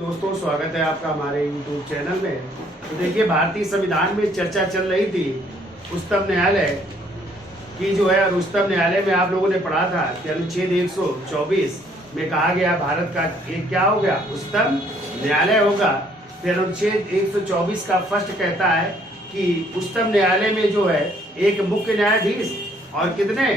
दोस्तों, स्वागत है आपका हमारे YouTube चैनल में। तो देखिए, भारतीय संविधान में चर्चा चल रही थी उच्चतम न्यायालय की जो है, और उच्चतम न्यायालय में आप लोगों ने पढ़ा था कि अनुच्छेद 124 में कहा गया भारत का एक क्या हो गया, उच्चतम न्यायालय होगा। फिर अनुच्छेद 124 का फर्स्ट कहता है कि उच्चतम न्यायालय में जो है एक मुख्य न्यायाधीश और कितने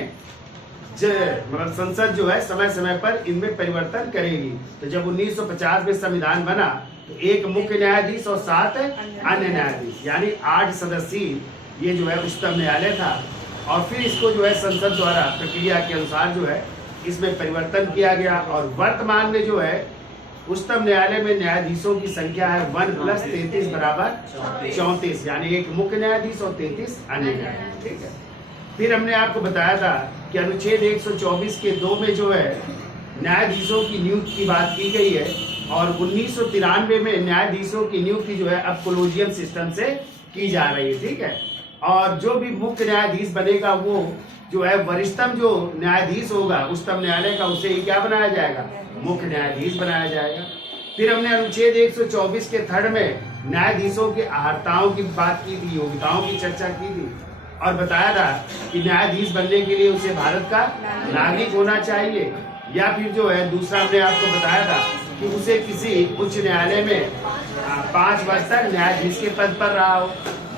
मतलब संसद जो है समय समय पर इनमें परिवर्तन करेगी। तो जब 1950 में संविधान बना तो एक मुख्य न्यायाधीश और 7 अन्य न्यायाधीश, यानी 8 सदस्यीय ये जो है उच्चतम न्यायालय था। और फिर इसको जो है संसद द्वारा प्रक्रिया के अनुसार जो है इसमें परिवर्तन किया गया। और वर्तमान में जो है उच्चतम न्यायालय में न्यायाधीशों की संख्या है 1 + 33 = 34, यानी एक मुख्य न्यायाधीश और 33 अन्य न्यायाधीश। ठीक है। फिर हमने आपको बताया था कि अनुच्छेद 124 के 2 में जो है न्यायाधीशों की नियुक्ति की बात की गई है। और 1993 में न्यायाधीशों की नियुक्ति जो है अब कोलोजियम सिस्टम से की जा रही है। ठीक है। और जो भी मुख्य न्यायाधीश बनेगा वो जो है वरिष्ठतम जो न्यायाधीश होगा उच्चतम न्यायालय का, उसे ही क्या बनाया जाएगा, मुख्य न्यायाधीश बनाया जाएगा। फिर हमने अनुच्छेद 124 के 3 में न्यायाधीशों की अर्हताओं की बात की थी, योग्यताओं की चर्चा की थी और बताया था कि न्यायाधीश बनने के लिए उसे भारत का नागरिक होना चाहिए, या फिर जो है दूसरा हमने आपको बताया था कि उसे किसी उच्च न्यायालय में 5 वर्ष तक न्यायाधीश के पद पर रहा हो,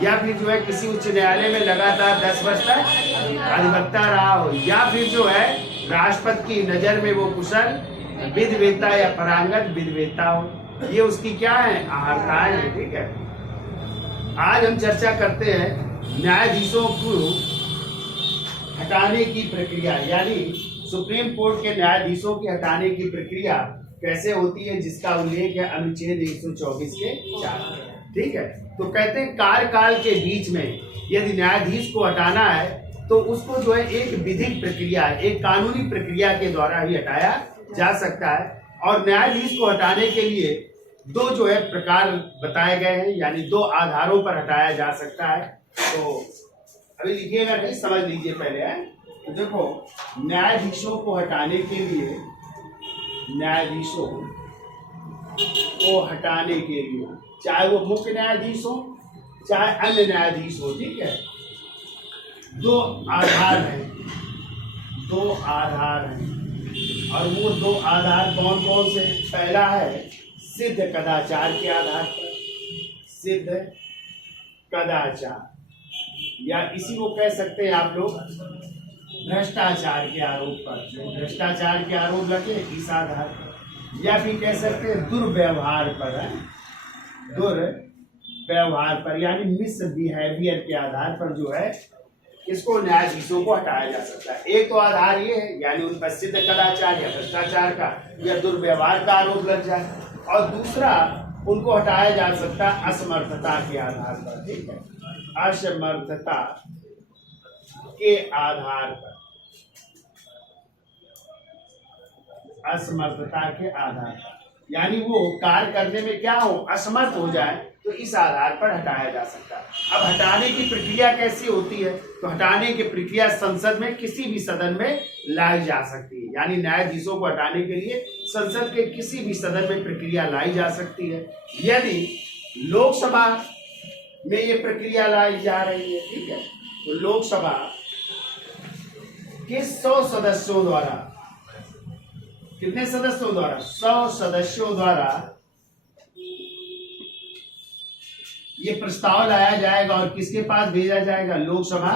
या फिर जो है किसी उच्च न्यायालय में लगातार 10 वर्ष तक अधिवक्ता रहा हो, या फिर जो है राष्ट्रपति की नजर में वो कुशल विधिवेत्ता या पारंगत विधिवेत्ता हो। ये उसकी क्या है, अर्हताएं हैं। ठीक है। आज हम चर्चा करते हैं न्यायाधीशों को हटाने की प्रक्रिया, यानी सुप्रीम कोर्ट के न्यायाधीशों की हटाने की प्रक्रिया कैसे होती है, जिसका उल्लेख है अनुच्छेद 124 के 4। ठीक है। तो कहते हैं कार्यकाल के बीच में यदि न्यायाधीश को हटाना है तो उसको जो है एक विधिक प्रक्रिया, एक कानूनी प्रक्रिया के द्वारा ही हटाया जा सकता है। और न्यायाधीश को हटाने के लिए 2 जो है प्रकार बताए गए हैं, यानी 2 आधारों पर हटाया जा सकता है। तो अभी लिखिएगा नहीं, समझ लीजिए पहले है। तो देखो, न्यायाधीशों को हटाने के लिए, न्यायाधीशों को हटाने के लिए चाहे वो मुख्य न्यायाधीश हो चाहे अन्य न्यायाधीश हो, ठीक है, 2 आधार हैं, 2 आधार हैं। और वो 2 आधार कौन कौन से? पहला है सिद्ध कदाचार के आधार पर, सिद्ध कदाचार, या इसी को कह सकते हैं आप लोग भ्रष्टाचार के आरोप पर, भ्रष्टाचार के आरोप लगे इस आधार पर, या फिर कह सकते हैं दुर्व्यवहार पर है, दुर्व्यवहार पर, यानी मिसबिहेवियर के आधार पर जो है इसको न्यायाधीशों को हटाया जा सकता है। एक तो आधार ये है, यानी उन पर सिद्ध कदाचार या भ्रष्टाचार का या दुर्व्यवहार का आरोप लग जाए, और दूसरा उनको हटाया जा सकता है असमर्थता के आधार पर। ठीक है। असमर्थता के आधार पर, असमर्थता के आधार पर, यानी वो कार्य करने में क्या हो, असमर्थ हो जाए, तो इस आधार पर हटाया जा सकता है। अब हटाने की प्रक्रिया कैसी होती है? तो हटाने की प्रक्रिया संसद में किसी भी सदन में लाई जा सकती है, यानी न्यायाधीशों को हटाने के लिए संसद के किसी भी सदन में प्रक्रिया लाई जा सकती है। यदि लोकसभा में ये प्रक्रिया लाई जा रही है, ठीक है, तो लोकसभा के 100 सदस्यों द्वारा, कितने सदस्यों द्वारा? 100 सदस्यों द्वारा ये प्रस्ताव लाया जाएगा और किसके पास भेजा जाएगा? लोकसभा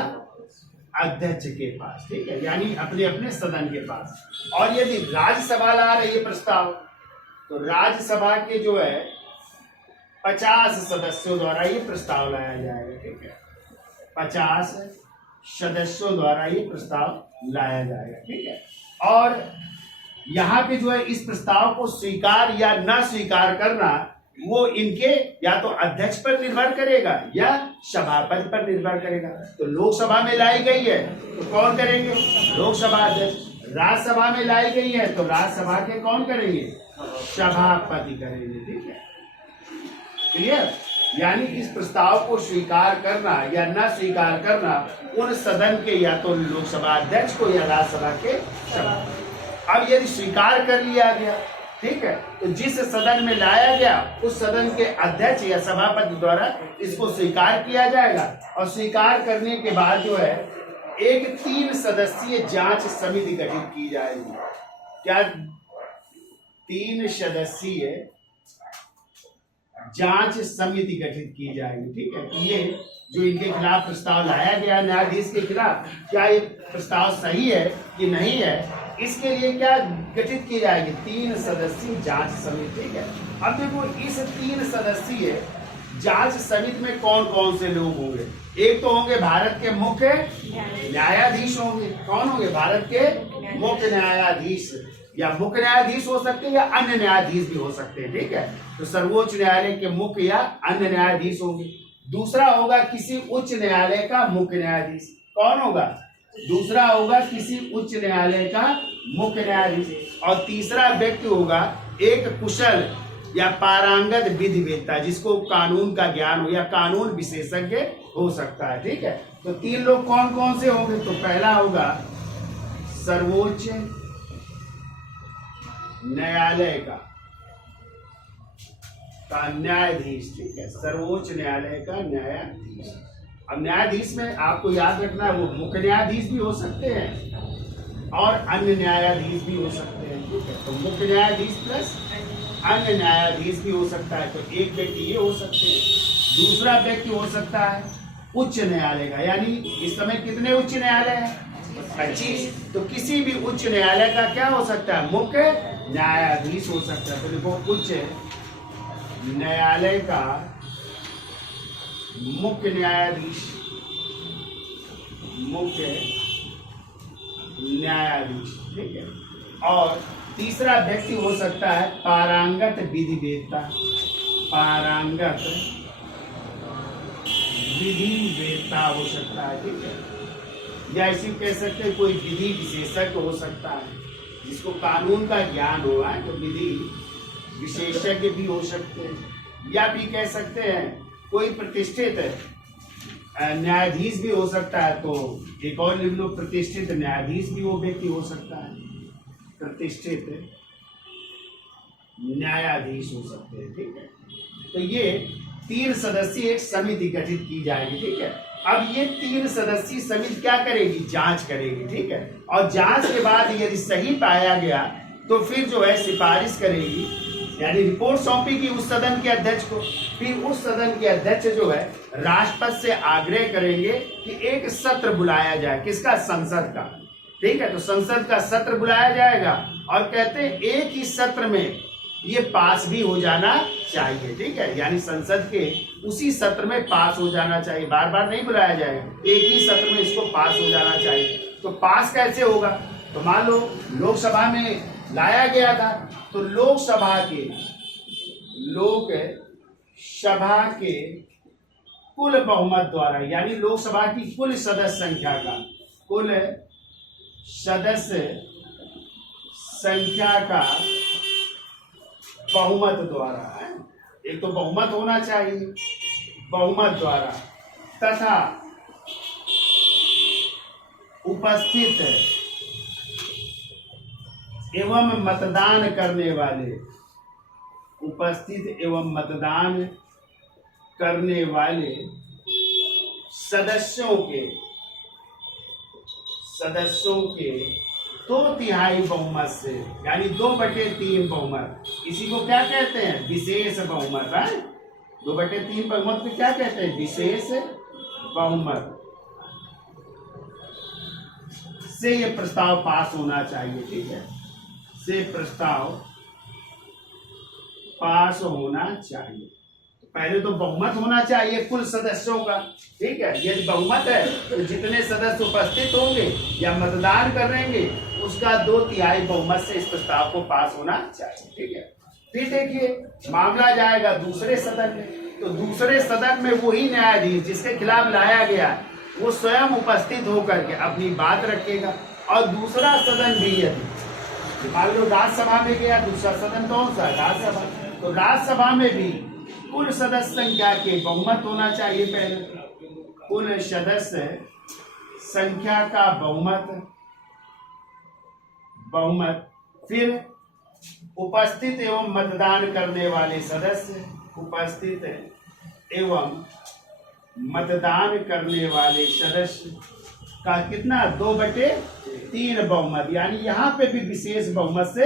अध्यक्ष के पास। ठीक है, यानी अपने अपने सदन के पास। और यदि राज्यसभा ला रही है प्रस्ताव, तो राज्यसभा के जो है 50 सदस्यों द्वारा ये प्रस्ताव लाया जाएगा। ठीक है, 50 सदस्यों द्वारा ये प्रस्ताव लाया जाएगा। ठीक है। और यहाँ पे जो है इस प्रस्ताव को स्वीकार या न स्वीकार करना वो इनके या तो अध्यक्ष पर निर्भर करेगा या सभापति पर निर्भर करेगा। तो लोकसभा में लाई गई है तो कौन करेंगे? लोकसभा अध्यक्ष। राज्यसभा में लाई गई है तो राज्यसभा के कौन करेंगे? सभापति करेंगे। ठीक है, क्लियर? यानी इस प्रस्ताव को स्वीकार करना या न स्वीकार करना उन सदन के या तो लोकसभा अध्यक्ष को या राज्यसभा के सभापति। अब यदि स्वीकार कर लिया गया ठीक है। तो जिस सदन में लाया गया उस सदन के अध्यक्ष या सभापति द्वारा इसको स्वीकार किया जाएगा और स्वीकार करने के बाद जो है एक 3 सदस्यीय जांच समिति गठित की जाएगी। क्या 3 सदस्यीय जांच समिति गठित की जाएगी, ठीक है। तो ये जो इनके खिलाफ प्रस्ताव लाया गया न्यायाधीश के खिलाफ, क्या ये प्रस्ताव सही है कि नहीं है, इसके लिए क्या गठित की जाएगी 3 सदस्यीय जांच समिति, ठीक है। अब देखो इस 3 सदस्यीय जांच समिति में कौन कौन से लोग होंगे। एक तो होंगे भारत के मुख्य न्यायाधीश होंगे। कौन होंगे? भारत के मुख्य न्यायाधीश, या मुख्य न्यायाधीश हो सकते हैं या अन्य न्यायाधीश भी हो सकते हैं, ठीक है। तो सर्वोच्च न्यायालय के मुख्य या अन्य न्यायाधीश होंगे। दूसरा होगा किसी उच्च न्यायालय का मुख्य न्यायाधीश। कौन होगा? दूसरा होगा किसी उच्च न्यायालय का मुख्य न्यायाधीश। और तीसरा व्यक्ति होगा एक कुशल या पारंगत विधिवेत्ता, जिसको कानून का ज्ञान हो या कानून विशेषज्ञ हो सकता है, ठीक है। तो 3 लोग कौन कौन से होंगे? तो पहला होगा सर्वोच्च न्यायालय का न्यायाधीश, ठीक है। सर्वोच्च न्यायालय का न्यायाधीश। अब न्यायाधीश में आपको याद रखना है वो मुख्य न्यायाधीश भी हो सकते हैं और अन्य न्यायाधीश भी हो सकते हैं, ठीक है। तो मुख्य न्यायाधीश प्लस अन्य न्यायाधीश भी हो सकता है। तो एक व्यक्ति ये हो सकते हैं। दूसरा व्यक्ति हो सकता है उच्च न्यायालय का, यानी इस समय कितने उच्च न्यायालय हैं? 25। तो किसी भी उच्च न्यायालय का क्या हो सकता है? मुख्य न्यायाधीश हो सकता है। तो देखो उच्च न्यायालय का मुख्य न्यायाधीश, मुख्य न्यायाधीश, ठीक है। और तीसरा व्यक्ति हो सकता है पारंगत विधिवेत्ता, पारंगत विधिवेत्ता हो सकता है, ठीक है। या इसी कह सकते हैं कोई विधि विशेषज्ञ हो सकता है, जिसको कानून का ज्ञान हुआ है, तो विधि विशेषज्ञ भी हो सकते हैं। या भी कह सकते हैं कोई प्रतिष्ठित न्यायाधीश भी हो सकता है। तो एक और लिख लो प्रतिष्ठित न्यायाधीश भी वो व्यक्ति हो सकता है, प्रतिष्ठित न्यायाधीश हो सकते हैं, ठीक है। तो ये 3 सदस्यीय एक समिति गठित की जाएगी, ठीक है। अब ये 3 सदस्यीय समिति क्या करेगी? जांच करेगी, ठीक है। और जांच के बाद यदि सही पाया गया तो फिर जो है सिफारिश करेगी, यानी रिपोर्ट सौंपेगी उस सदन के अध्यक्ष को। फिर उस सदन के अध्यक्ष जो है राष्ट्रपति से आग्रह करेंगे कि एक सत्र बुलाया जाए। किसका? संसद का, ठीक है। तो संसद का सत्र बुलाया जाएगा और कहते हैं एक ही सत्र में ये पास भी हो जाना चाहिए, ठीक है। यानी संसद के उसी सत्र में पास हो जाना चाहिए, बार बार नहीं बुलाया जाएगा, एक ही सत्र में इसको पास हो जाना चाहिए। तो पास कैसे होगा? तो मान लो लोकसभा में लाया गया था, तो लोकसभा के कुल बहुमत द्वारा, यानी लोकसभा की कुल सदस्य संख्या का, कुल सदस्य संख्या का बहुमत द्वारा है। एक तो बहुमत होना चाहिए, बहुमत द्वारा, तथा उपस्थित एवं मतदान करने वाले, उपस्थित एवं मतदान करने वाले सदस्यों के 2/3 बहुमत से, यानी 2/3 बहुमत, इसी को क्या कहते हैं? विशेष बहुमत है। 2/3 बहुमत को क्या कहते हैं? विशेष बहुमत से ये प्रस्ताव पास होना चाहिए, ठीक है। से प्रस्ताव पास होना चाहिए। पहले तो बहुमत होना चाहिए कुल सदस्यों का, ठीक है। यदि बहुमत है तो जितने सदस्य उपस्थित होंगे या मतदान करेंगे उसका 2/3 बहुमत से इस प्रस्ताव को पास होना चाहिए, ठीक है। फिर देखिए मामला जाएगा दूसरे सदन में, तो दूसरे सदन में वही न्यायाधीश जिसके खिलाफ लाया गया वो स्वयं उपस्थित होकर के अपनी बात रखेगा। और दूसरा सदन भी यदि मान लो राज्यसभा में गया, दूसरा सदन कौन सा? राज्यसभा। तो राज्यसभा में भी कुल सदस्य संख्या के बहुमत होना चाहिए। पहले कुल सदस्य संख्या का बहुमत, फिर उपस्थित एवं मतदान करने वाले सदस्य, उपस्थित एवं मतदान करने वाले सदस्य का कितना 2/3 बहुमत, यानी यहाँ पे भी विशेष बहुमत से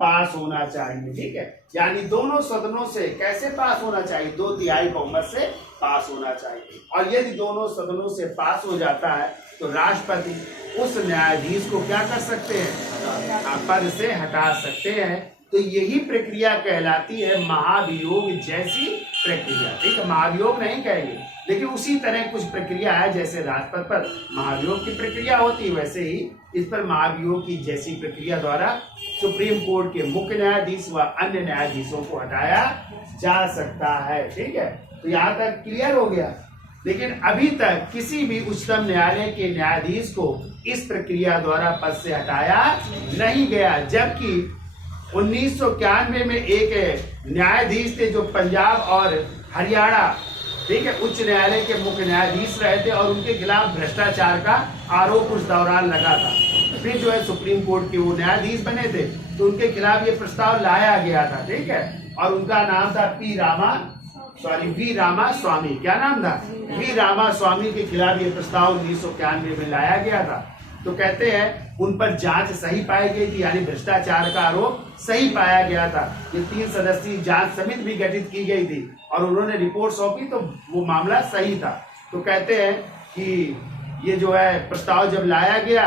पास होना चाहिए। ठीक है, यानी दोनों सदनों से कैसे पास होना चाहिए, 2/3 बहुमत से पास होना चाहिए। और यदि दोनों सदनों से पास हो जाता है तो राष्ट्रपति उस न्यायाधीश को क्या कर सकते हैं, पद से हटा सकते हैं। तो यही प्रक्रिया कहलाती है महाभियोग जैसी प्रक्रिया। ठीक है, महाभियोग नहीं कहेंगे, लेकिन उसी तरह कुछ प्रक्रिया है, जैसे राजपथ पर महाभियोग की प्रक्रिया होती है, वैसे ही इस पर महाभियोग की जैसी प्रक्रिया द्वारा सुप्रीम कोर्ट के मुख्य न्यायाधीश व अन्य न्यायाधीशों को हटाया जा सकता है। ठीक है, तो यहाँ तक क्लियर हो गया। लेकिन अभी तक किसी भी उच्चतम न्यायालय के न्यायाधीश को इस प्रक्रिया द्वारा पद से हटाया नहीं गया, जबकि 1991 में एक न्यायाधीश थे जो पंजाब और हरियाणा, ठीक है, उच्च न्यायालय के मुख्य न्यायाधीश रहे थे और उनके खिलाफ भ्रष्टाचार का आरोप उस दौरान लगा था। फिर जो है सुप्रीम कोर्ट के वो न्यायाधीश बने थे, तो उनके खिलाफ ये प्रस्ताव लाया गया था। ठीक है, और उनका नाम था वी रामा स्वामी। क्या नाम था? वी रामा स्वामी के खिलाफ ये प्रस्ताव 1991 में लाया गया था। तो कहते हैं उन पर जांच सही पाई गई थी, यानी भ्रष्टाचार का आरोप सही पाया गया था। ये 3 सदस्यीय जांच समिति भी गठित की गई थी और उन्होंने रिपोर्ट सौंपी तो वो मामला सही था। तो कहते हैं कि ये जो है प्रस्ताव जब लाया गया,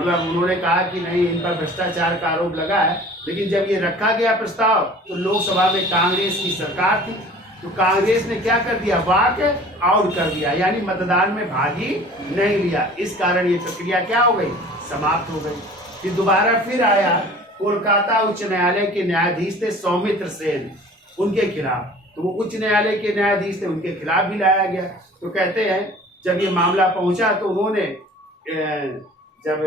मतलब उन्होंने कहा कि नहीं, इन पर भ्रष्टाचार का आरोप लगा है, लेकिन जब ये रखा गया प्रस्ताव तो लोकसभा में कांग्रेस की सरकार थी, तो कांग्रेस ने क्या कर दिया, वॉक आउट कर दिया, यानी मतदान में भाग ही नहीं लिया। इस कारण ये प्रक्रिया क्या हो गई, समाप्त हो गई। फिर दोबारा फिर आया, कोलकाता उच्च न्यायालय के न्यायाधीश थे सौमित्र सेन, उनके खिलाफ, तो वो उच्च न्यायालय के न्यायाधीश थे, उनके खिलाफ भी लाया गया। तो कहते हैं जब ये मामला पहुंचा तो उन्होंने जब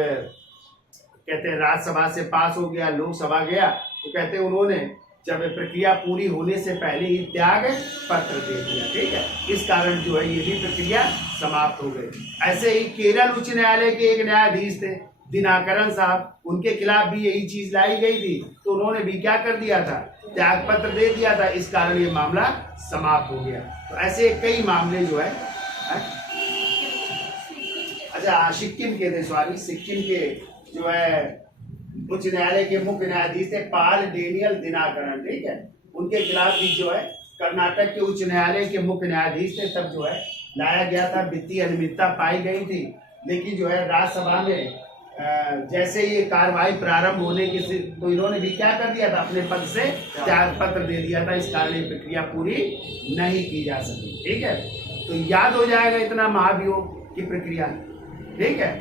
कहते हैं राज्यसभा से पास हो गया, लोकसभा गया, तो कहते हैं उन्होंने जब प्रक्रिया पूरी होने से पहले ही त्याग पत्र दे दिया। ठीक है, इस कारण जो है ये भी प्रक्रिया समाप्त हो गई। ऐसे ही केरल उच्च न्यायालय के एक न्यायाधीश थे दिनाकरन साहब, उनके खिलाफ भी यही चीज लाई गई थी, तो उन्होंने भी क्या कर दिया था, त्याग पत्र दे दिया था। इस कारण ये मामला समाप्त हो गया। तो ऐसे कई मामले जो है अच्छा सिक्किम के थे, सिक्किम के जो है उच्च न्यायालय के मुख्य न्यायाधीश थे पाल डेनियल दिनाकरन। ठीक है, उनके खिलाफ भी जो है कर्नाटक के उच्च न्यायालय के मुख्य न्यायाधीश थे, तब जो है लाया गया था। वित्तीय अनियमितता पाई गई थी, लेकिन जो है राज्यसभा में जैसे ये कार्रवाई प्रारंभ होने की, तो इन्होंने भी क्या कर दिया था, अपने पद से त्याग पत्र दे दिया था। इस कारण ये प्रक्रिया पूरी नहीं की जा सकी। ठीक है, तो याद हो जाएगा इतना महाभियोग की प्रक्रिया। ठीक है,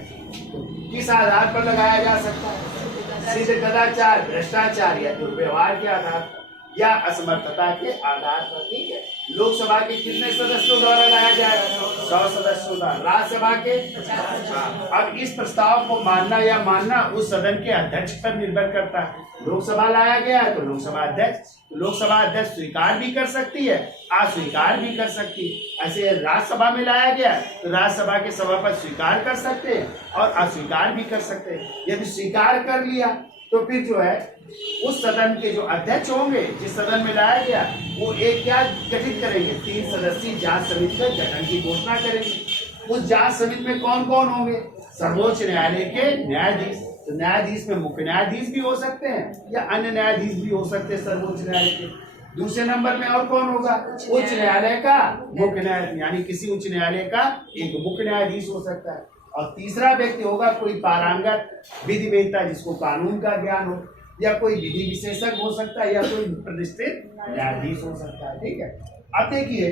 तो किस आधार पर लगाया जा सकता है, सिद्ध कदाचार, भ्रष्टाचार या दुर्व्यवहार के आधार या असमर्थता के आधार पर। ठीक है, लोकसभा के कितने सदस्यों द्वारा लाया जाएगा, 100 सदस्यों द्वारा, राज्यसभा के 50। अब इस प्रस्ताव को मानना या मानना उस सदन के अध्यक्ष पर निर्भर करता है। लोकसभा लाया गया है तो लोकसभा अध्यक्ष स्वीकार भी कर सकती है, अस्वीकार भी कर सकती है। ऐसे राज्यसभा में लाया गया तो राज्यसभा के सभापति स्वीकार कर सकते हैं और अस्वीकार भी कर सकते हैं। यदि स्वीकार कर लिया तो फिर जो है उस सदन के जो अध्यक्ष होंगे, जिस सदन में लाया गया, वो एक क्या गठित करेंगे, 3 सदस्यीय जांच समिति का गठन की घोषणा करेंगे। उस जांच समिति में कौन कौन होंगे, सर्वोच्च न्यायालय के न्यायाधीश, तो न्यायाधीश में मुख्य न्यायाधीश भी हो सकते हैं या अन्य न्यायाधीश भी हो सकते हैं सर्वोच्च न्यायालय के। दूसरे नंबर में और कौन होगा, उच्च न्यायालय का मुख्य न्यायाधीश, यानी किसी उच्च न्यायालय का एक मुख्य न्यायाधीश हो सकता है। और तीसरा व्यक्ति होगा कोई पारंगत विधि वेत्ता, जिसको कानून का ज्ञान हो, या कोई विधि विशेषज्ञ हो सकता है, या कोई प्रतिष्ठित न्यायाधीश हो सकता है। ठीक है, अब देखिए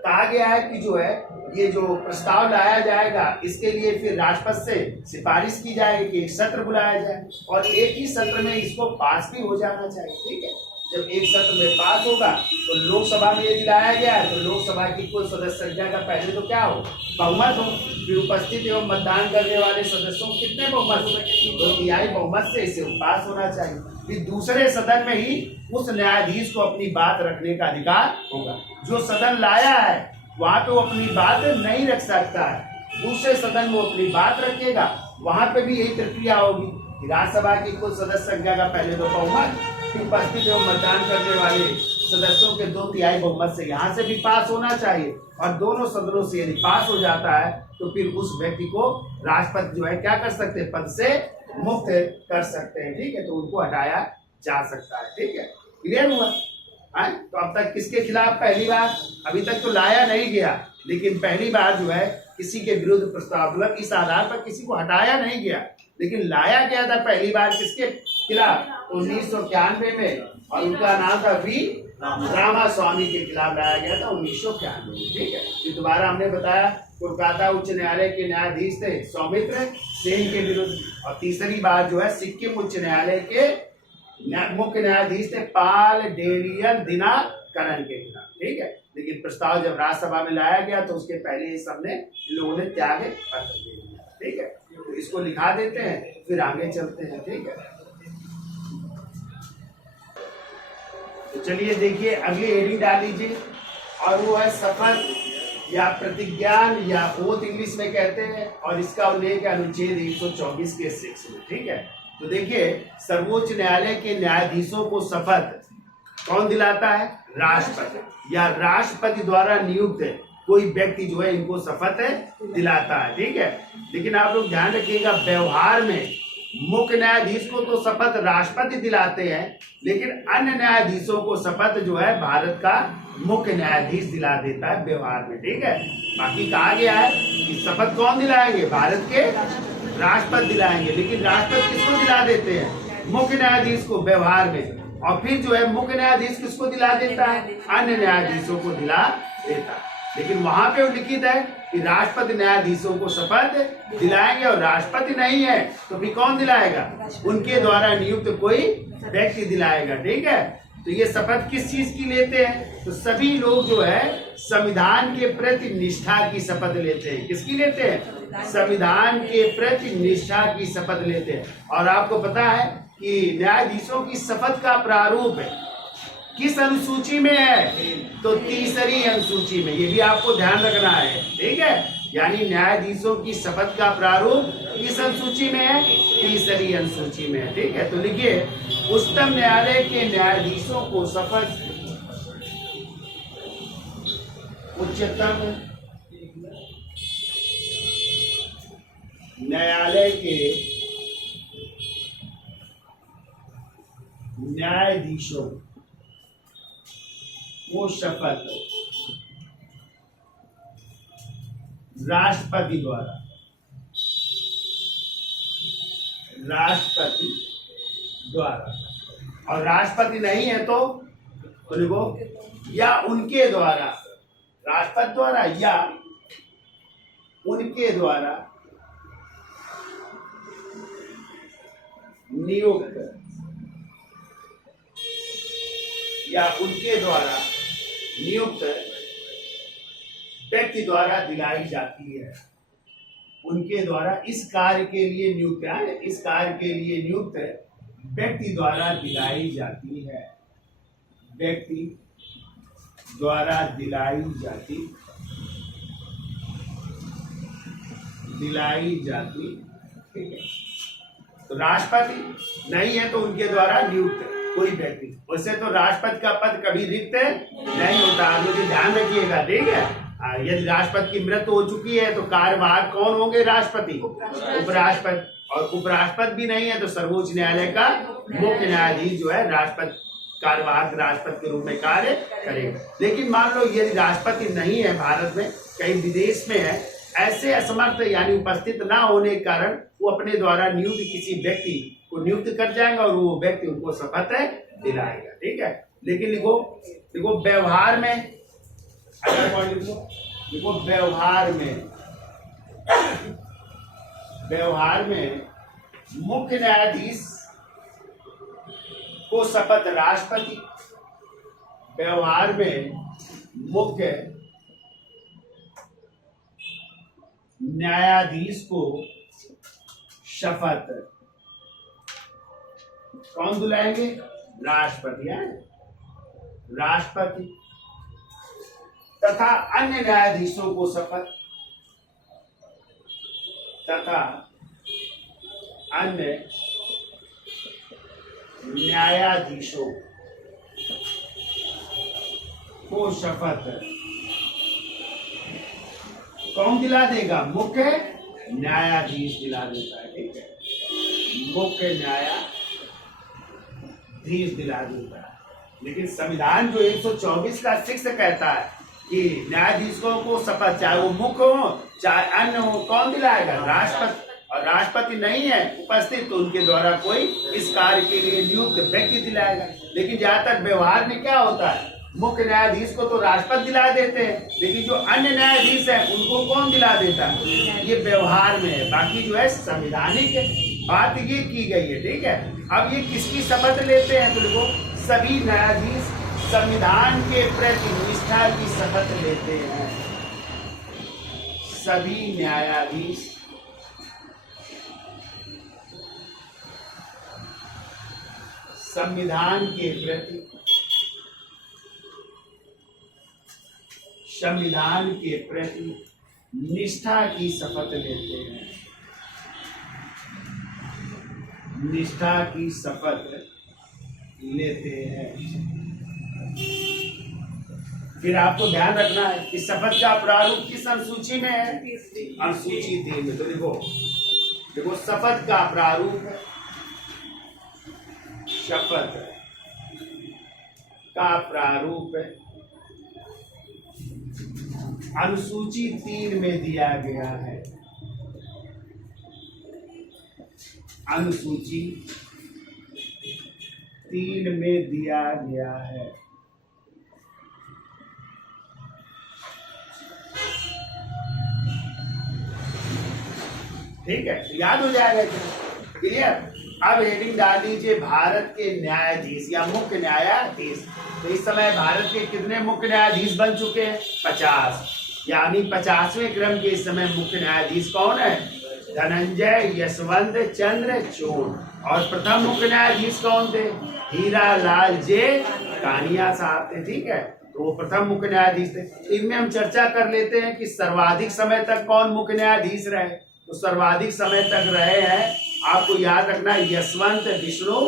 कहा गया है कि जो है ये जो प्रस्ताव लाया जाएगा, इसके लिए फिर राष्ट्रपति से सिफारिश की जाएगी कि एक सत्र बुलाया जाए और एक ही सत्र में इसको पास भी हो जाना चाहिए। ठीक है, जब एक सत्र में पास होगा तो लोकसभा में यदि लाया गया है तो लोकसभा की कुल सदस्य संख्या का पहले तो क्या हो, बहुमत हो, फिर उपस्थित एवं मतदान करने वाले सदस्यों को कितने बहुमत, 2/3 बहुमत से इसे पास होना चाहिए। फिर दूसरे सदन में ही उस न्यायाधीश को अपनी बात रखने का अधिकार होगा। जो सदन लाया है वहां पे वो अपनी बात नहीं रख सकता है, दूसरे सदन में वो अपनी बात रखेगा, वहां पे भी यही प्रक्रिया होगी। कि राज्यसभा की कुल सदस्य संख्या का पहले तो बहुमत, फिर उपस्थित एवं मतदान करने वाले सदस्यों के 2/3 बहुमत से यहाँ से भी पास होना चाहिए, और दोनों सदनों से यदि पास हो जाता है तो फिर उस व्यक्ति को राष्ट्रपति जो है क्या कर सकते हैं, पद से मुक्त कर सकते हैं। ठीक है, तो उनको हटाया जा सकता है। ठीक है, क्लियर हुआ? तो अब तक किसके खिलाफ पहली बार, अभी तक तो लाया नहीं गया, लेकिन पहली बार जो है किसी के विरुद्ध प्रस्ताव, मतलब इस आधार पर किसी को हटाया नहीं गया, लेकिन लाया गया था पहली बार किसके खिलाफ, 1991 में, और उनका नाम था वी रामास्वामी के खिलाफ लाया गया था 1991 में। ठीक है, फिर दोबारा हमने बताया कोलकाता उच्च न्यायालय के न्यायाधीश थे सौमित्र सेन के विरुद्ध, और तीसरी बार जो है सिक्किम उच्च न्यायालय के मुख्य न्यायाधीश थे पाल डेरियल दिनाकरन के खिलाफ। ठीक है, लेकिन प्रस्ताव जब राज्यसभा में लाया गया तो उसके पहले ही सबने इन लोगों ने त्याग पत्र दे दिया। ठीक है, तो इसको लिखा देते हैं, फिर आगे चलते हैं। ठीक है, तो चलिए देखिए अगली हेडिंग डाल लीजिए, और वो है शपथ या प्रतिज्ञान या ओथ इंग्लिश में कहते हैं, और इसका उल्लेख है अनुच्छेद 124 के 6 में। ठीक है, तो देखिए सर्वोच्च न्यायालय के न्यायाधीशों को शपथ कौन दिलाता है, राष्ट्रपति या राष्ट्रपति द्वारा नियुक्त कोई व्यक्ति जो है इनको शपथ दिलाता है। ठीक है, लेकिन आप लोग ध्यान रखिएगा व्यवहार में मुख्य न्यायाधीश को तो शपथ राष्ट्रपति दिलाते हैं, लेकिन अन्य न्यायाधीशों को शपथ जो है भारत का मुख्य न्यायाधीश दिला देता है व्यवहार में। ठीक है, बाकी कहा गया है कि शपथ कौन दिलाएंगे, भारत के राष्ट्रपति दिलाएंगे, लेकिन राष्ट्रपति किसको दिला देते हैं, मुख्य न्यायाधीश को व्यवहार में, और फिर जो है मुख्य न्यायाधीश किसको दिला देता है, अन्य न्यायाधीशों को दिला देता है। लेकिन वहां पे लिखित है कि राष्ट्रपति न्यायाधीशों को शपथ दिलाएंगे, और राष्ट्रपति नहीं है तो फिर कौन दिलाएगा, उनके द्वारा नियुक्त कोई व्यक्ति दिलाएगा। ठीक है, तो ये शपथ किस चीज की लेते हैं, तो सभी लोग जो है संविधान के प्रति निष्ठा की शपथ लेते हैं। किसकी लेते हैं, संविधान के प्रति निष्ठा की शपथ लेते हैं। और आपको पता है कि न्यायाधीशों की शपथ का प्रारूप किस अनुसूची में है, तो तीसरी अनुसूची में, ये भी आपको ध्यान रखना है। ठीक है, यानी न्यायाधीशों की शपथ का प्रारूप किस अनुसूची में है, तीसरी अनुसूची में है। ठीक है, तो लिखिए उच्चतम न्यायालय के न्यायाधीशों को शपथ, उच्चतम न्यायालय के न्यायाधीशों को शपथ राष्ट्रपति द्वारा, राष्ट्रपति द्वारा, और राष्ट्रपति नहीं है तो लिखो या उनके द्वारा, राष्ट्रपति द्वारा या उनके द्वारा नियुक्त, या उनके द्वारा नियुक्त व्यक्ति द्वारा दिलाई जाती है। उनके द्वारा इस कार्य के लिए नियुक्त है, इस कार्य के लिए नियुक्त व्यक्ति द्वारा दिलाई जाती है, व्यक्ति द्वारा दिलाई जाती, ठीक है। तो राष्ट्रपति नहीं है तो उनके द्वारा नियुक्त कोई व्यक्ति, वैसे तो राष्ट्रपति का पद कभी रिक्त नहीं होता, आप लोग ध्यान रखिएगा। ठीक है, यदि राष्ट्रपति की मृत्यु हो चुकी है तो कार्यवाहक कौन होंगे, राष्ट्रपति, उपराष्ट्रपति, और उपराष्ट्रपति भी नहीं है तो सर्वोच्च न्यायालय का मुख्य न्यायाधीश जो है राष्ट्रपति, कार्यवाहक राष्ट्रपति के रूप में कार्य करेगा। लेकिन मान लो यदि राष्ट्रपति नहीं है भारत में, कहीं विदेश में है, ऐसे असमर्थ यानी उपस्थित ना होने के कारण वो अपने द्वारा नियुक्त किसी व्यक्ति को नियुक्त कर जाएगा और वो व्यक्ति उनको शपथ दिलाएगा। ठीक है, लेकिन लिखो व्यवहार में, अगला पॉइंट लिखो व्यवहार में मुख्य न्यायाधीश को शपथ राष्ट्रपति, व्यवहार में मुख्य न्यायाधीश को शपथ कौन दिलाएंगे, राष्ट्रपति है, राष्ट्रपति, तथा अन्य न्यायाधीशों को शपथ, तथा अन्य न्यायाधीशों को शपथ कौन दिला देगा? मुख्य न्यायाधीश दिला देता है, ठीक है, मुख्य न्यायाधीश दिला देता है। लेकिन संविधान जो 124 का 6 कहता है कि न्यायाधीशों को शपथ चाहे वो मुख्य हो चाहे अन्य हो, कौन दिलाएगा? राष्ट्रपति। और राष्ट्रपति नहीं है उपस्थित तो उनके द्वारा कोई इस कार्य के लिए नियुक्त व्यक्ति दिलाएगा। लेकिन जहाँ तक व्यवहार में क्या होता है, मुख्य न्यायाधीश को तो राष्ट्रपति दिला देते हैं, लेकिन जो अन्य न्यायाधीश है उनको कौन दिला देता है? ये व्यवहार में है। बाकी जो है संवैधानिक बात ये की गई है, ठीक है। अब ये किसकी शपथ लेते हैं? तो देखो, सभी न्यायाधीश संविधान के प्रति निष्ठा की शपथ लेते हैं। सभी न्यायाधीश संविधान के प्रति निष्ठा की शपथ लेते हैं। निष्ठा की शपथ लेते हैं। फिर आपको ध्यान रखना है कि शपथ का प्रारूप किस अनुसूची में है? अनुसूची 3 में। तो देखो शपथ का प्रारूप, शपथ का प्रारूप अनुसूची 3 में दिया गया है। अनुसूची 3 में दिया गया है। ठीक है, याद हो जाएगा क्या? क्लियर? अब हेडिंग डाल दीजिए भारत के न्यायाधीश या मुख्य न्यायाधीश। तो इस समय भारत के कितने मुख्य न्यायाधीश बन चुके हैं? 50। यानी 50वें क्रम के इस समय मुख्य न्यायाधीश कौन है? धनंजय यशवंत चंद्र चूड़। और प्रथम मुख्य न्यायाधीश कौन थे? हीरा लाल जे कानिया साहब थे, ठीक है। तो वो प्रथम मुख्य न्यायाधीश थे। इनमें हम चर्चा कर लेते हैं कि सर्वाधिक समय तक कौन मुख्य न्यायाधीश रहे। तो सर्वाधिक समय तक रहे हैं, आपको याद रखना, यशवंत विष्णु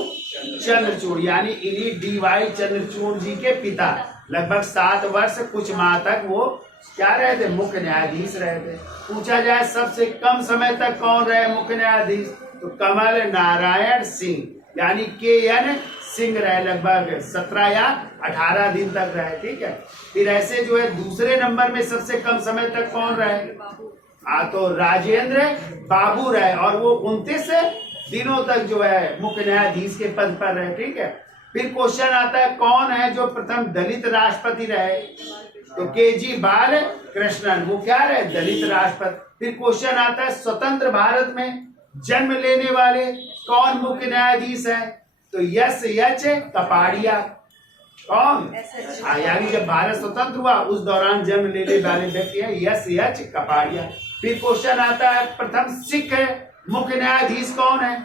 चंद्रचूड़, यानी इन्हीं डी.वाई. चंद्रचूड़ जी के पिता। लगभग 7 वर्ष कुछ माह तक वो क्या रहे थे? मुख्य न्यायाधीश रहे थे। पूछा जाए सबसे कम समय तक कौन रहे मुख्य न्यायाधीश? तो कमल नारायण सिंह, यानी के.एन. सिंह रहे। लगभग 17 या 18 दिन तक रहे, ठीक है। फिर ऐसे जो है दूसरे नंबर में सबसे कम समय तक कौन रहे? तो राजेंद्र बाबू रहे, और वो 29 दिनों तक जो है मुख्य न्यायाधीश के पद पर रहे, ठीक है। फिर क्वेश्चन आता है कौन है जो प्रथम दलित राष्ट्रपति रहे? तो के.जी. बालकृष्णन, वो क्या रहे? दलित राष्ट्रपति। फिर क्वेश्चन आता है स्वतंत्र भारत में जन्म लेने वाले कौन मुख्य न्यायाधीश है? तो एस.एच. कपाड़िया। कौन? यानी जब भारत स्वतंत्र हुआ उस दौरान जन्म लेने वाले व्यक्ति है एस.एच. कपाड़िया। फिर क्वेश्चन आता है प्रथम सिख मुख्य न्यायाधीश कौन है?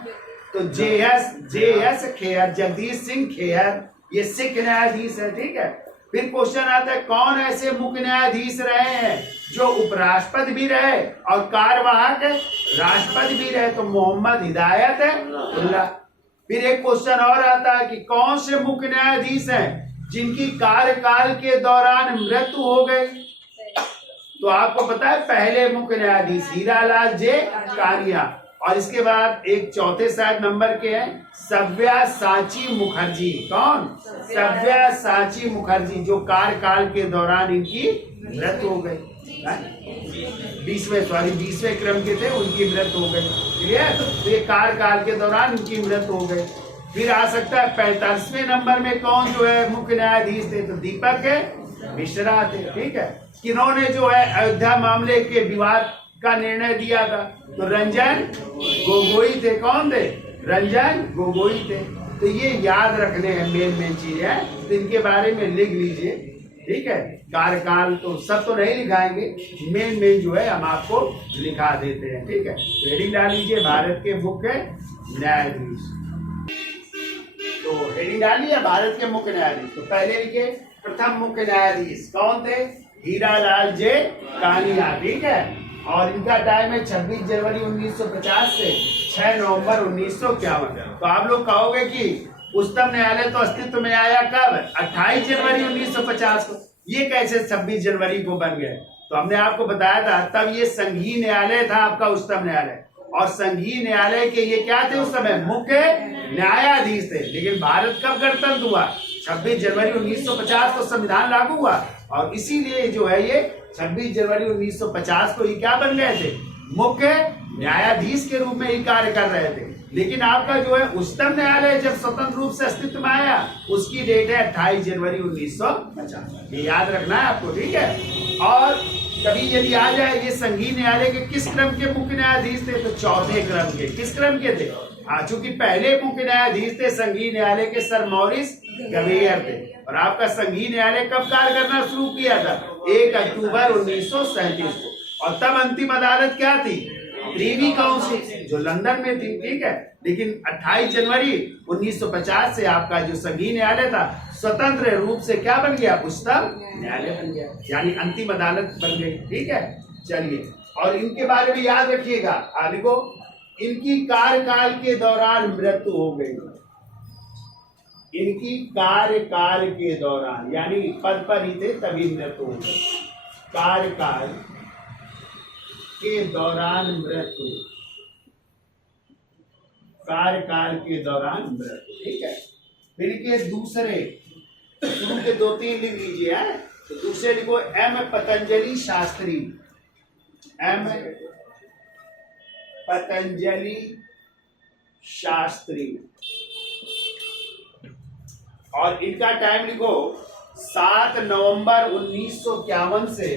तो जे.एस. खेयर, जगदीश सिंह खेयर, ये सिख न्यायाधीश है, ठीक है। फिर क्वेश्चन आता है कौन ऐसे मुख्य न्यायाधीश रहे हैं जो उपराष्ट्रपति भी रहे और कार्यवाहक राष्ट्रपति भी रहे? तो मोहम्मद हिदायतुल्लाह। फिर एक क्वेश्चन और आता है कि कौन से मुख्य न्यायाधीश हैं जिनकी कार्यकाल के दौरान मृत्यु हो गई? तो आपको पता है पहले मुख्य न्यायाधीश हीरालाल जे कानिया, और इसके बाद एक चौथे शायद नंबर के हैं सव्यसाची मुखर्जी। कौन? सव्यसाची मुखर्जी, जो कार्यकाल के दौरान इनकी मृत्यु हो गई। 20वें क्रम के थे, उनकी मृत्यु हो गई, ठीक है। तो ये कार्यकाल के दौरान इनकी मृत्यु हो गई। फिर आ सकता है 45वें नंबर में कौन जो है मुख्य न्यायाधीश थे? तो दीपक मिश्रा थे, ठीक है। किन्होंने जो है अयोध्या मामले के विवाद का निर्णय दिया था? तो रंजन गोगोई थे। कौन थे? रंजन गोगोई थे। तो ये याद रखने हैं, मेन चीज है, तो इनके बारे में लिख लीजिए, ठीक है। कार्यकाल तो सब तो नहीं लिखाएंगे, मेन जो है हम आपको लिखा देते हैं, ठीक है। हेडिंग डाल लीजिए भारत के मुख्य न्यायाधीश। तो हेडिंग डालिए भारत के मुख्य न्यायाधीश। तो पहले लिखिए प्रथम मुख्य न्यायाधीश कौन थे? हीरालाल जे कानिया, ठीक है। और इनका टाइम है 26 जनवरी 1950 से 6 नवंबर 1951। तो आप लोग कहोगे कि उच्चतम न्यायालय तो अस्तित्व में आया कब? 28 जनवरी 1950 को। ये कैसे 26 जनवरी को बन गए? तो हमने आपको बताया था तब ये संघीय न्यायालय था आपका उच्चतम न्यायालय, और संघीय न्यायालय के ये क्या थे उस समय? मुख्य न्यायाधीश थे। लेकिन भारत कब गणतंत्र हुआ? 26 जनवरी 1950 को संविधान लागू हुआ, और इसीलिए जो है ये 26 जनवरी 1950 को ये क्या बन गए थे? मुख्य न्यायाधीश के रूप में ही कार्य कर रहे थे। लेकिन आपका जो है उच्चतम न्यायालय जब स्वतंत्र रूप से अस्तित्व में आया, उसकी डेट है 28 जनवरी 1950। ये याद रखना है आपको, ठीक है। और कभी यदि आ जाए ये संघीय न्यायालय के किस क्रम के मुख्य न्यायाधीश थे? तो चौथे क्रम के। किस क्रम के थे? चूंकि पहले मुख्य न्यायाधीश थे संघीय न्यायालय के सर मॉरिस गवेयर थे। और आपका संघीय न्यायालय कब कार्य करना शुरू किया था? 1 अक्टूबर 1937 को। और तब अंतिम अदालत क्या थी? प्रीवी काउंसिल, जो लंदन में थी, ठीक है। लेकिन 28 जनवरी 1950 से आपका जो संघीय न्यायालय था स्वतंत्र रूप से क्या बन गया? उच्चतम न्यायालय बन गया, यानी अंतिम अदालत बन गई, ठीक है। चलिए, और इनके बारे में याद रखिएगा, देखो इनकी कार्यकाल के दौरान मृत्यु हो गई। इनकी कार्यकाल के दौरान, यानी पद पर ही थे तभी मृत्यु हो गई। कार्यकाल के दौरान मृत्यु, कार्यकाल के दौरान मृत्यु, ठीक है। फिर के दूसरे, शुरू के 2-3 लिख लीजिए, है तो दूसरे लिखो एम पतंजलि शास्त्री। एम पतंजलि शास्त्री, और इनका टाइम लिखो 7 नवंबर 1951 से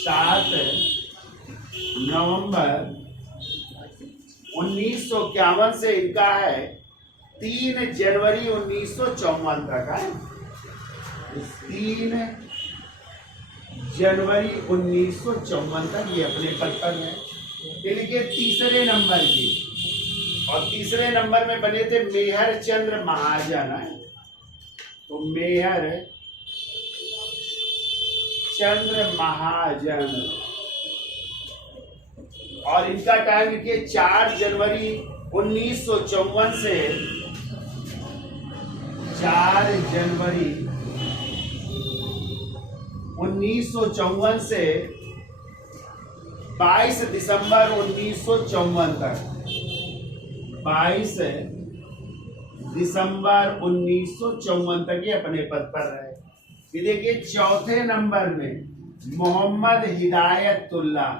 7 नवंबर 1951 से इनका है 3 जनवरी 1954 तक है। 3 जनवरी 1954 तक ये अपने पद पर है। इनके तीसरे नंबर की, और तीसरे नंबर में बने थे मेहर चंद्र महाजन है। तो मेहर चंद्र महाजन, और इनका टाइम लिखिए 4 जनवरी 1954 से 4 जनवरी 1954 से 22 दिसंबर 1954 तक। 22 दिसंबर 1954 तक ये अपने पद पर रहे। फिर देखिए चौथे नंबर में मोहम्मद हिदायतुल्लाह,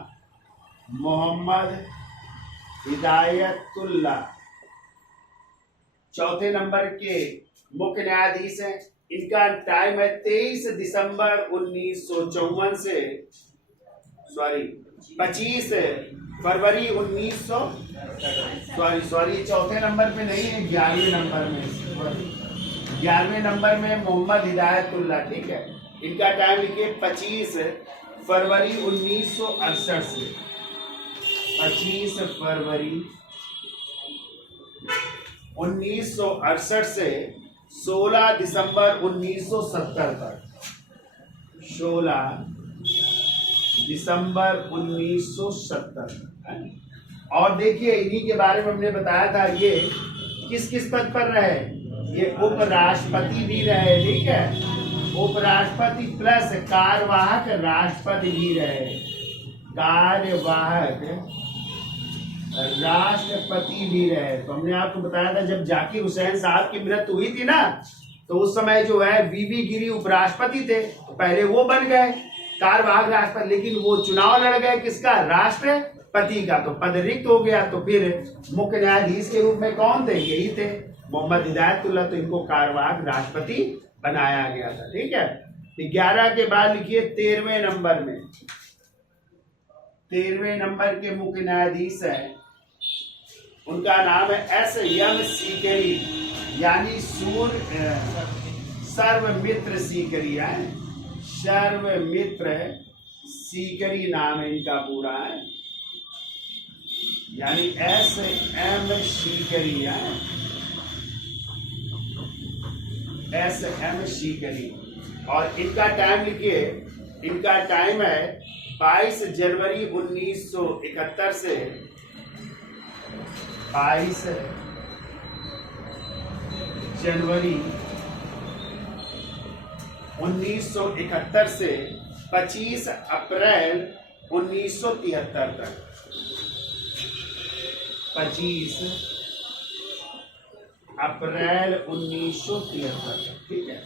मोहम्मद हिदायतुल्लाह चौथे नंबर के मुख्य न्यायाधीश हैं। इनका टाइम है 23 दिसंबर 1954 से 25 फरवरी 1900 चौथे नंबर पे नहीं है, 11वें नंबर में, 11वें नंबर में मोहम्मद हिदायतुल्लाह, ठीक है। इनका टाइम लिखिए 25 फरवरी 1968 से 25 फरवरी 1968 से 16 दिसंबर 1970 तक। 16 दिसंबर 1970। और देखिए इन्हीं के बारे में हमने बताया था, ये किस किस पद पर रहे? ये उपराष्ट्रपति भी रहे, ठीक है। उपराष्ट्रपति प्लस कार्यवाहक राष्ट्रपति भी रहे। कार्यवाहक राष्ट्रपति भी रहे। तो हमने आपको बताया था जब जाकिर हुसैन साहब की मृत्यु हुई थी ना, तो उस समय जो है वीवी गिरी उपराष्ट्रपति थे, तो पहले वो बन गए कार्यवाहक राष्ट्रपति, लेकिन वो चुनाव लड़ गए किसका? राष्ट्रपति का, तो पद रिक्त हो गया। तो फिर मुख्य न्यायाधीश के रूप में कौन थे? यही थे मोहम्मद हिदायतुल्लाह, तो इनको कार्यवाहक राष्ट्रपति बनाया गया था, ठीक है। 11 के बाद लिखिए 13वें नंबर में, 13वें नंबर के मुख्य न्यायाधीश है, उनका नाम है एस.एम. सीकरी, यानी सर्वमित्र सीकरी है। सर्वमित्र सीकरी नाम है इनका पूरा है, यानी एस.एम. सीकरी है, एस.एम. सीकरी। और इनका टाइम लिखिए, इनका टाइम है 22 जनवरी 1971 से 22 जनवरी 1971 से 25 अप्रैल 1973 तक। 25 अप्रैल 1973 तक, ठीक है।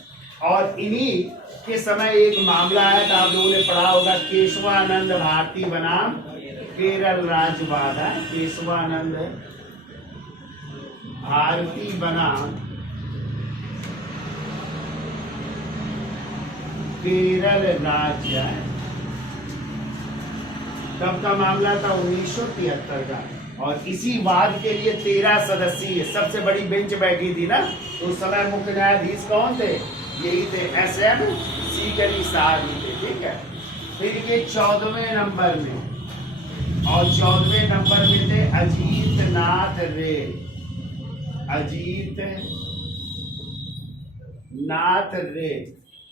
और इन्हीं के समय एक मामला है, तो आप लोगों ने पढ़ा होगा, केशवानंद भारती बनाम केरल राज्यवाद है। केशवानंद भारती बनाम केरल राज्य, तब का मामला था 1973 का। और इसी वाद के लिए 13 सदस्यीय सबसे बड़ी बेंच बैठी थी ना, तो उस समय मुख्य न्यायाधीश कौन थे? यही थे, SM सीकरी साहब ही थे, ठीक है। फिर ये 14वें नंबर में, और 14वें नंबर में थे अजीत नाथ रे। अजीत नाथ रे,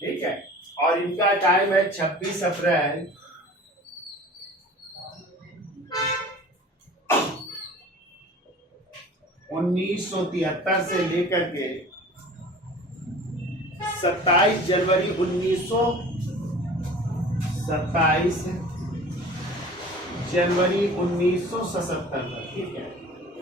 ठीक है। और इनका टाइम है 26 अप्रैल 1973 से लेकर के 27 जनवरी 1977 तक, ठीक है।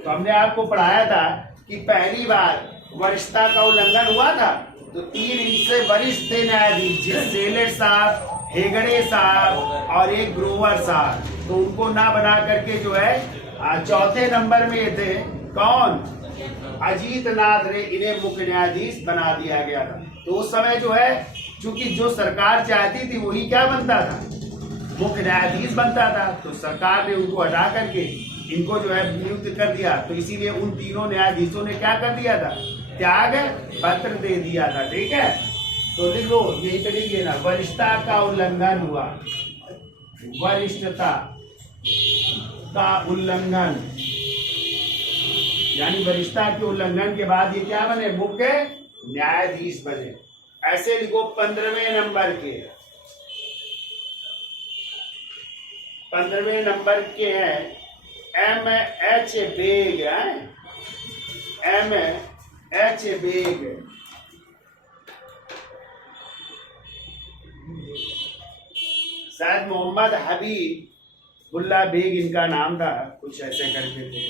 तो हमने आपको पढ़ाया था कि पहली बार वरिष्ठता का उल्लंघन हुआ था, तो 3 इनसे वरिष्ठ थे न्यायाधीश, सेलेट साहब, हेगड़े साहब और एक ग्रोवर साहब, तो उनको ना बना करके जो है चौथे नंबर में थे कौन? अजीत नाथ रे, इन्हें मुख्य न्यायाधीश बना दिया गया था। तो उस समय जो है, चूंकि जो सरकार चाहती थी वही क्या बनता था? मुख्य न्यायाधीश बनता था। तो सरकार ने उनको हटा करके इनको जो है नियुक्त कर दिया। तो इसीलिए उन तीनों न्यायाधीशों ने क्या कर दिया था? त्याग पत्र दे दिया था, ठीक है। तो लिख लो, यही तो लिखिए ना, वरिष्ठता का उल्लंघन हुआ। वरिष्ठता का उल्लंघन, यानी वरिष्ठता के उल्लंघन के बाद ये क्या बने? मुख्य न्यायाधीश बने। ऐसे लिखो 15वें नंबर के, 15वें नंबर के हैं M.H. बेग, M.H. बेग। शायद मोहम्मद हबीबुल्ला बेग इनका नाम था, कुछ ऐसे करके थे।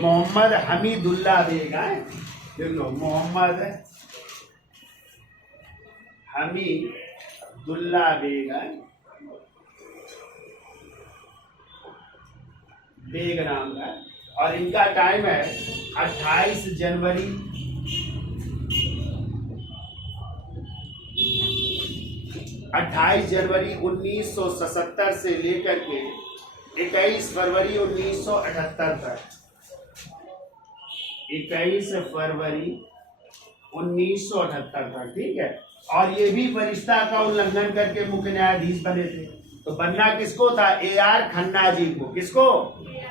मोहम्मद हमीदुल्ला बेग है, देख लो, मोहम्मद हमीदुल्ला बेग है, बेग नाम का। और इनका टाइम है 28 जनवरी 1977 से लेकर के 21 फरवरी 1978 तक। 21 फरवरी 1978 तक, ठीक है। और ये भी वरिष्ठता का उल्लंघन करके मुख्य न्यायाधीश बने थे। तो बनना किसको था? AR खन्ना जी को। किसको?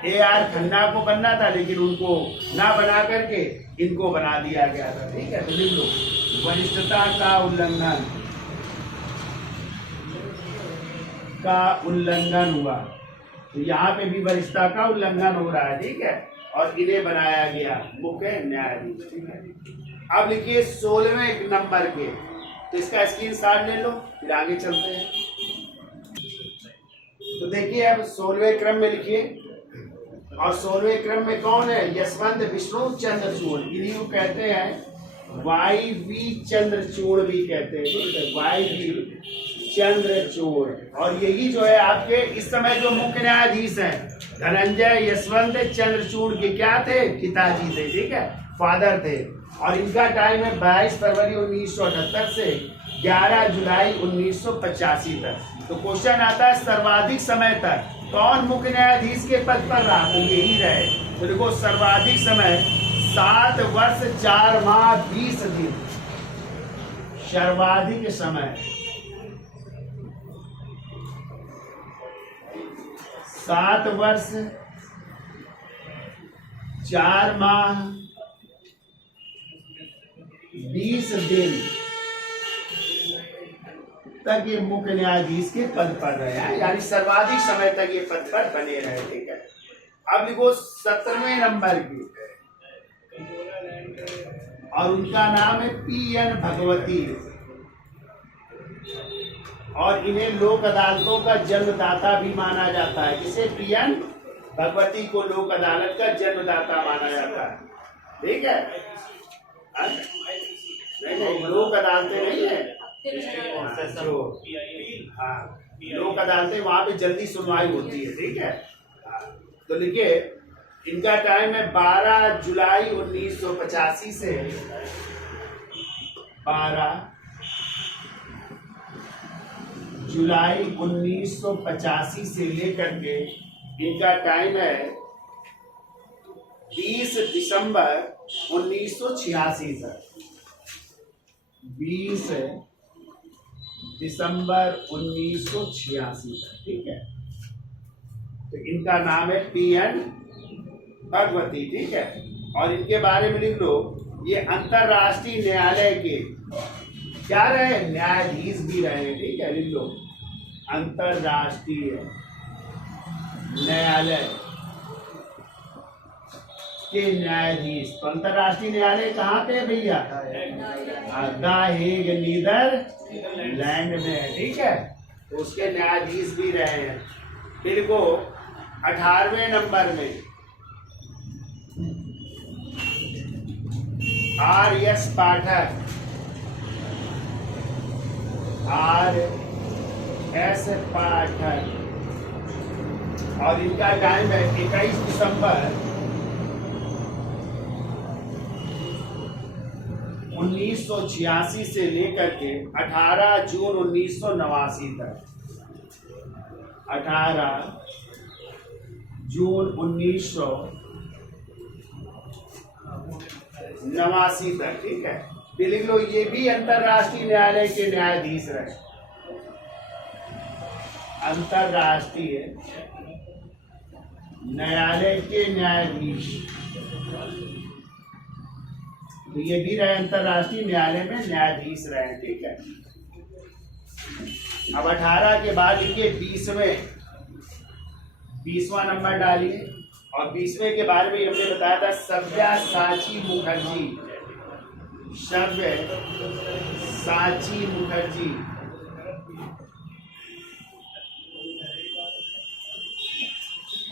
AR खन्ना को बनना था, लेकिन उनको ना बना करके इनको बना दिया गया था, ठीक है। तो लिख लो, वरिष्ठता का उल्लंघन हुआ। तो यहाँ पे भी वरिष्ठता का उल्लंघन हो रहा है, ठीक है। और इन्हें बनाया गया मुख्य न्यायाधीश, ठीक है। अब लिखिए 16वें नंबर के, तो इसका स्क्रीनशॉट ले लो, फिर आगे चलते हैं। तो देखिए अब 16वें क्रम में लिखिए, और 16वें क्रम में कौन है? यशवंत विष्णु चंद्रचूड़, इन्हीं को कहते हैं YV चंद्रचूड़ भी कहते हैं, ठीक है, YV चंद्रचूड़। और यही जो है आपके इस समय जो मुख्य न्यायाधीश हैं, धनंजय यशवंत चंद्रचूड़ के क्या थे? पिताजी थे, ठीक है, फादर थे। और इनका टाइम है 22 फरवरी 1978 से 11 जुलाई 1985 तक। तो क्वेश्चन आता है सर्वाधिक समय तक कौन मुख्य न्यायाधीश के पद पर रहा? तो यही रहे। तो देखो, सर्वाधिक समय 7 वर्ष 4 माह 20 दिन। सर्वाधिक समय 7 वर्ष 4 माह 20 दिन तक ये मुख्य न्यायाधीश के पद पर रहे, यानी सर्वाधिक समय तक ये पद पर बने रहे, ठीक है। अब लिखो 17वें नंबर की, और उनका नाम है पी.एन. भगवती, और इन्हें लोक अदालतों का जन्मदाता भी माना जाता है। किसे? पी.एन. भगवती को लोक अदालत का जन्मदाता माना जाता है। ठीक है? नहीं, लोक अदालतें नहीं है जो, हाँ, लोक अदालतें वहां पे जल्दी सुनवाई होती है। ठीक है? तो लिखिए, इनका टाइम है 12 जुलाई 1985 से 12 जुलाई 1985 से लेकर के इनका टाइम है 20 दिसंबर 1986 तक। 20 दिसंबर 1986 तक। ठीक है? तो इनका नाम है पी.एन. भगवती। ठीक है? और इनके बारे में लिख लो, ये अंतरराष्ट्रीय न्यायालय के क्या रहे? न्यायाधीश भी रहे। ठीक है? लिख लो, अंतरराष्ट्रीय न्यायालय के न्यायाधीश। तो अंतरराष्ट्रीय न्यायालय कहाँ पे है भैया? द हेग, नीदरलैंड में है। ठीक है? तो उसके न्यायाधीश भी रहे हैं। फिर को 18वें नंबर में R.S. पाठक, R.S. पाठक, और इनका टाइम है 21 दिसंबर 1986 से लेकर के 18 जून 1989 तक। 18 जून 1989 तक। ठीक है? फिर लिख लो, ये भी अंतरराष्ट्रीय न्यायालय के न्यायाधीश रहे। अंतरराष्ट्रीय न्यायालय के न्यायाधीश, तो ये भी रहे, अंतरराष्ट्रीय न्यायालय में न्यायाधीश रहे। ठीक है? अब 18 के बाद इनके 20वां नंबर डालिए, और 20वें के बारे में हमने बताया था, सव्यसाची मुखर्जी। सव्यसाची मुखर्जी,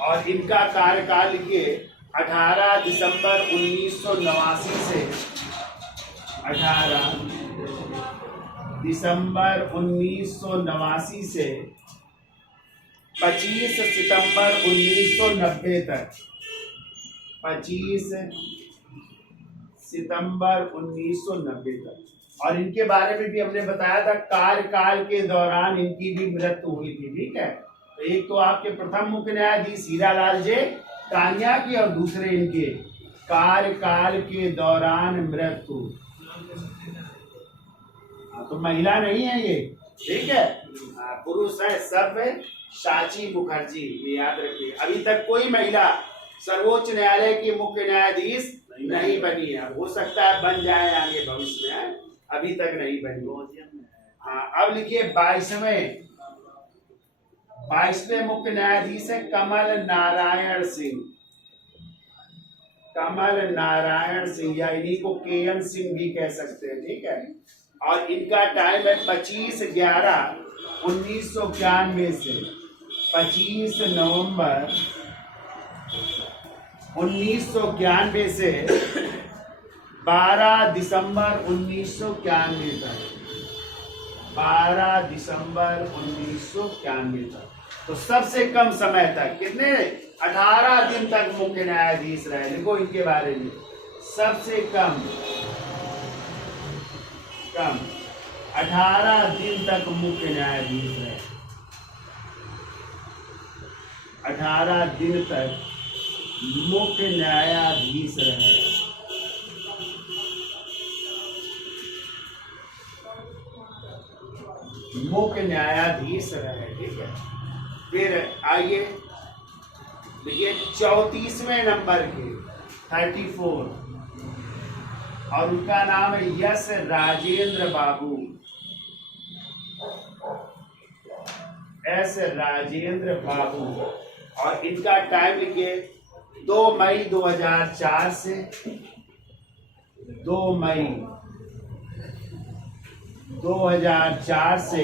और इनका कार्यकाल लिखिए 18 दिसंबर 1989 से 18 दिसंबर 1989 से 25 सितंबर 1990 तक। 25 सितंबर 1990 तक। और इनके बारे में भी हमने बताया था, कार्यकाल के दौरान इनकी भी मृत्यु हुई थी। ठीक है? तो एक तो आपके प्रथम मुख्य न्यायाधीश हीरालाल जे कानिया की, और दूसरे इनके कार्यकाल के दौरान मृत्यु। तो महिला नहीं है ये। ठीक है? पुरुष है सव्यसाची मुखर्जी, ये याद रखिए। अभी तक कोई महिला सर्वोच्च न्यायालय की मुख्य न्यायाधीश नहीं बनी है। हो सकता है बन जाए आगे भविष्य में, अभी तक नहीं बनी। हाँ, अब लिखिए 22वें मुख्य न्यायाधीश है कमल नारायण सिंह। कमल नारायण सिंह, या इन्हीं को के.एन. सिंह भी कह सकते हैं। ठीक है? और इनका टाइम है 25/11/1991 से 25 नवंबर 1991 से 12 दिसंबर 1991 तक। 12 दिसंबर 1991 तक। तो सबसे कम समय तक कितने? 18 दिन तक मुख्य न्यायाधीश रहे। लिखो इनके बारे में, सबसे कम 18 दिन तक मुख्य न्यायाधीश रहे। 18 दिन तक मुख्य न्यायाधीश रहे। मुख्य न्यायाधीश रहे। ठीक है? फिर आइए देखिए 34वें नंबर के 34, और उनका नाम है यस राजेंद्र बाबू। एस राजेंद्र बाबू, और इनका टाइम लिखिए 2 मई 2004 से 2 मई 2004 से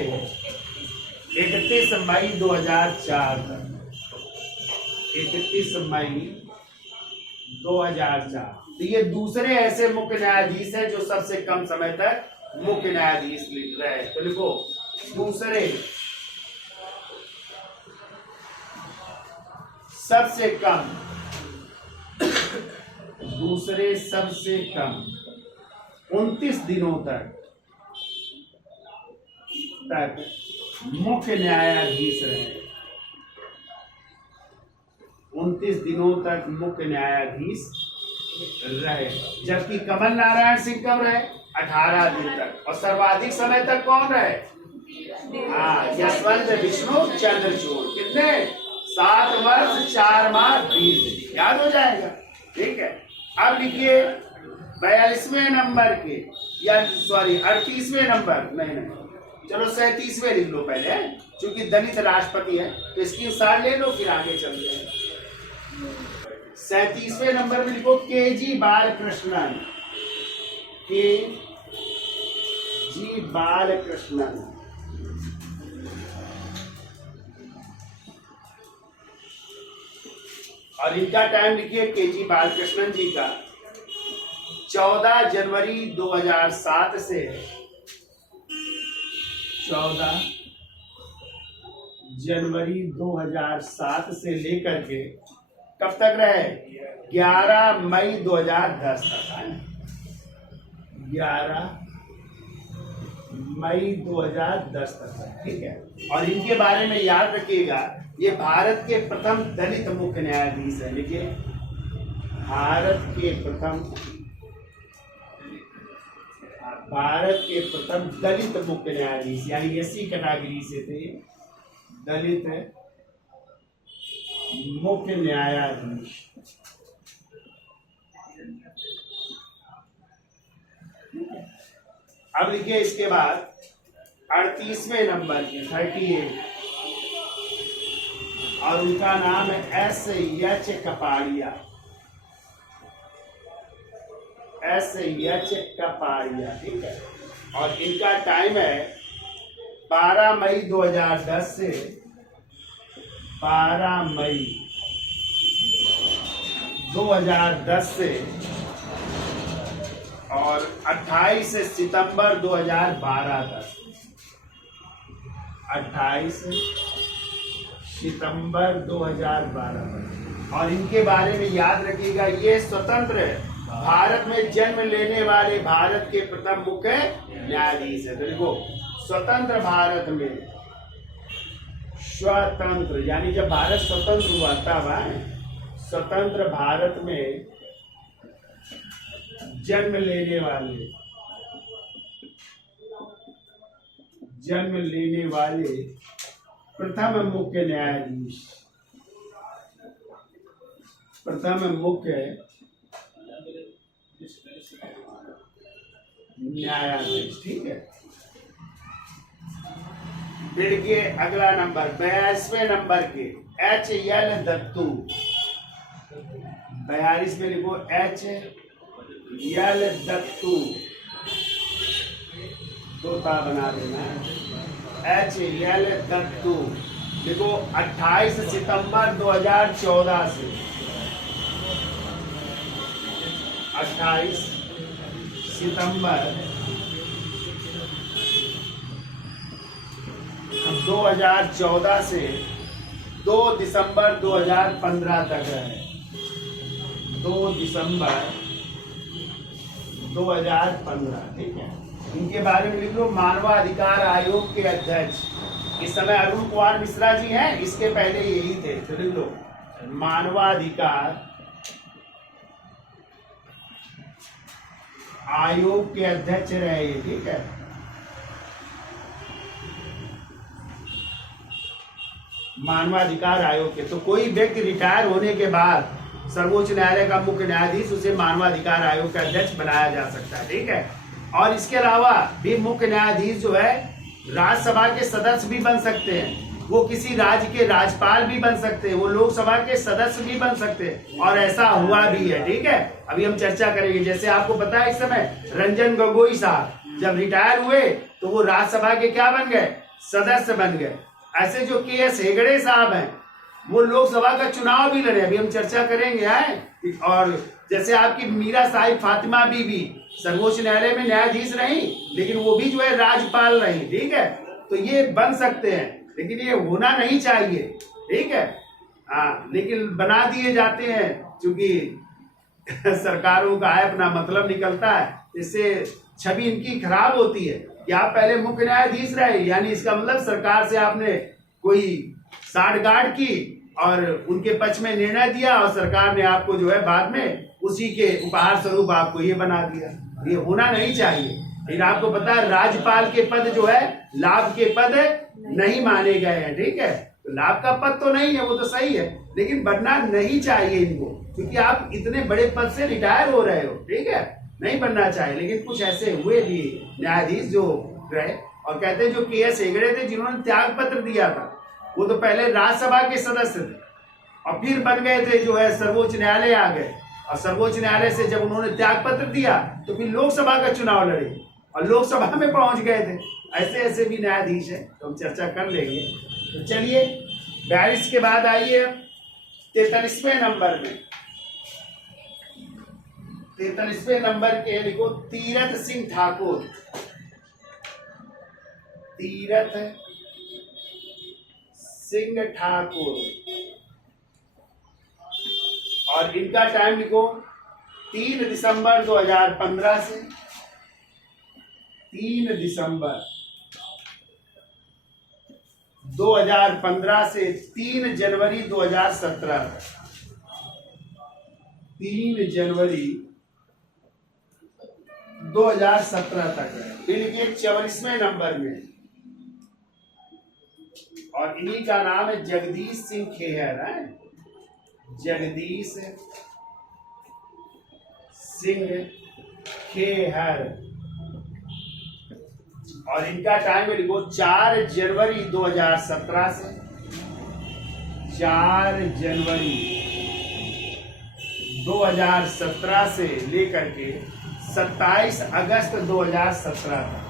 31 मई 2004 तक, 31 मई 2004। तो ये दूसरे ऐसे मुख्य न्यायाधीश हैं जो सबसे कम समय तक मुख्य न्यायाधीश रहे। तो लिखो दूसरे सबसे कम, दूसरे सबसे कम 29 दिनों तक मुख्य न्यायाधीश रहे। 29 दिनों तक मुख्य न्यायाधीश रहे। जबकि कमल नारायण सिंह कब रहे? 18 दिन तक। और सर्वाधिक समय तक कौन रहे? यशवंत विष्णु चंद्रचूड़। कितने? 7 वर्ष 4 माह 20 दिन। याद हो जाएगा, ठीक है। अब लिखिए 42वें नंबर के, या सॉरी 38वें नंबर, नहीं चलो 37वें लिख लो पहले, क्योंकि दलित राष्ट्रपति है तो इसकी सार ले लो, फिर आगे चलते हैं। 37वें नंबर में लिखो के.जी. बालकृष्णन। के.जी. बालकृष्णन। और इनका टाइम लिखिए के.जी. बालकृष्णन जी का 14 जनवरी 2007 से 14 जनवरी 2007 से लेकर के कब तक रहे? 11 मई 2010 तक। 11 मई 2010 तक, ठीक है। और इनके बारे में याद रखिएगा, ये भारत के प्रथम दलित मुख्य न्यायाधीश है। लिखिए भारत के प्रथम दलित मुख्य न्यायाधीश, यानी एससी कैटेगरी से थे, दलित मुख्य न्यायाधीश। अब लिखिए इसके बाद 38वें नंबर के 38, और उनका नाम है एस.एच. कपाड़िया। एस.एच. कपाड़िया, ठीक है। और इनका टाइम है 12 मई 2010 से 12 मई 2010 से और 28 सितंबर 2012 तक। 28 सितंबर 2012 तक। और इनके बारे में याद रखिएगा, ये स्वतंत्र भारत में जन्म लेने वाले भारत के प्रथम मुख्य न्यायाधीश है। तो देखो स्वतंत्र भारत में, स्वतंत्र यानी जब भारत स्वतंत्र हुआ तब, स्वतंत्र भारत में जन्म लेने वाले प्रथम मुख्य न्यायाधीश, प्रथम मुख्य न्यायाधीश, ठीक है। फिर के अगला नंबर 42वें नंबर के H.L. दत्तू। 42 में लिखो H.L. दत्तू, तोता बना देना। H.L. दत्तू लिखो 28 सितंबर 2014 से 28 सितंबर 2014 से 2 दिसंबर 2015 तक रहे। 2 दिसंबर 2015, ठीक है। इनके बारे में लिख लो मानवाधिकार आयोग के अध्यक्ष। इस समय अरुण कुमार मिश्रा जी हैं, इसके पहले यही थे। तो लिख लो मानवाधिकार आयोग के अध्यक्ष रहे, ठीक है। मानवाधिकार आयोग के, तो कोई व्यक्ति रिटायर होने के बाद सर्वोच्च न्यायालय का मुख्य न्यायाधीश, उसे मानवाधिकार आयोग का अध्यक्ष बनाया जा सकता है, ठीक है। और इसके अलावा भी मुख्य न्यायाधीश जो है राज्यसभा के सदस्य भी बन सकते हैं। वो किसी राज्य के राज्यपाल भी बन सकते हैं, वो लोकसभा के सदस्य भी बन सकते हैं, और ऐसा हुआ भी है। ठीक है, अभी हम चर्चा करेंगे। जैसे आपको पता है इस समय रंजन गोगोई साहब जब रिटायर हुए तो वो राज्यसभा के क्या बन गए, सदस्य बन गए। ऐसे जो के.एस. हेगड़े साहब हैं वो लोकसभा का चुनाव भी लड़े, अभी हम चर्चा करेंगे हैं। और जैसे आपकी मीरा साहिब फातिमा बीबी सर्वोच्च न्यायालय में न्यायाधीश रही, लेकिन वो भी जो है राज्यपाल रही। ठीक है, तो ये बन सकते हैं, लेकिन ये होना नहीं चाहिए। ठीक है, हाँ, लेकिन बना दिए जाते हैं क्योंकि सरकारों का है अपना मतलब निकलता है, इससे छवि इनकी खराब होती है कि आप पहले मुख्य न्यायाधीश रहे, यानी इसका मतलब सरकार से आपने कोई साठगांठ की और उनके पक्ष में निर्णय दिया और सरकार ने आपको जो है बाद में उसी के उपहार स्वरूप आपको ये बना दिया। ये होना नहीं चाहिए। लेकिन आपको पता है राज्यपाल के पद जो है लाभ के पद नहीं माने गए हैं। ठीक है, तो लाभ का पद तो नहीं है, वो तो सही है, लेकिन बनना नहीं चाहिए इनको, क्योंकि आप इतने बड़े पद से रिटायर हो रहे हो। ठीक है, नहीं बनना चाहिए। लेकिन कुछ ऐसे हुए भी न्यायाधीश जो रहे, और कहते हैं जो के.एस. हेगड़े थे जिन्होंने त्याग पत्र दिया था, वो तो पहले राज्यसभा के सदस्य थे और फिर बन गए थे जो है सर्वोच्च न्यायालय आ गए, और सर्वोच्च न्यायालय से जब उन्होंने त्याग पत्र दिया तो फिर लोकसभा का चुनाव लड़े और लोकसभा में पहुंच गए थे। ऐसे ऐसे भी न्यायाधीश है, तो हम चर्चा कर लेंगे। तो चलिए 42 के बाद आइए 43वें नंबर में। 43वें नंबर के लिखो तीरथ सिंह ठाकुर। तीरथ सिंह ठाकुर, और इनका टाइम लिखो 3 दिसंबर 2015 से 3 दिसंबर 2015 से 3 जनवरी 2017 तक। 3 जनवरी 2017 तक है। फिर 44वें नंबर में, और इन्हीं का नाम है जगदीश सिंह खेहर है। जगदीश सिंह खेहर, और इनका टाइम है लिखो 4 जनवरी 2017 से 4 जनवरी 2017 से लेकर के 27 अगस्त 2017 तक।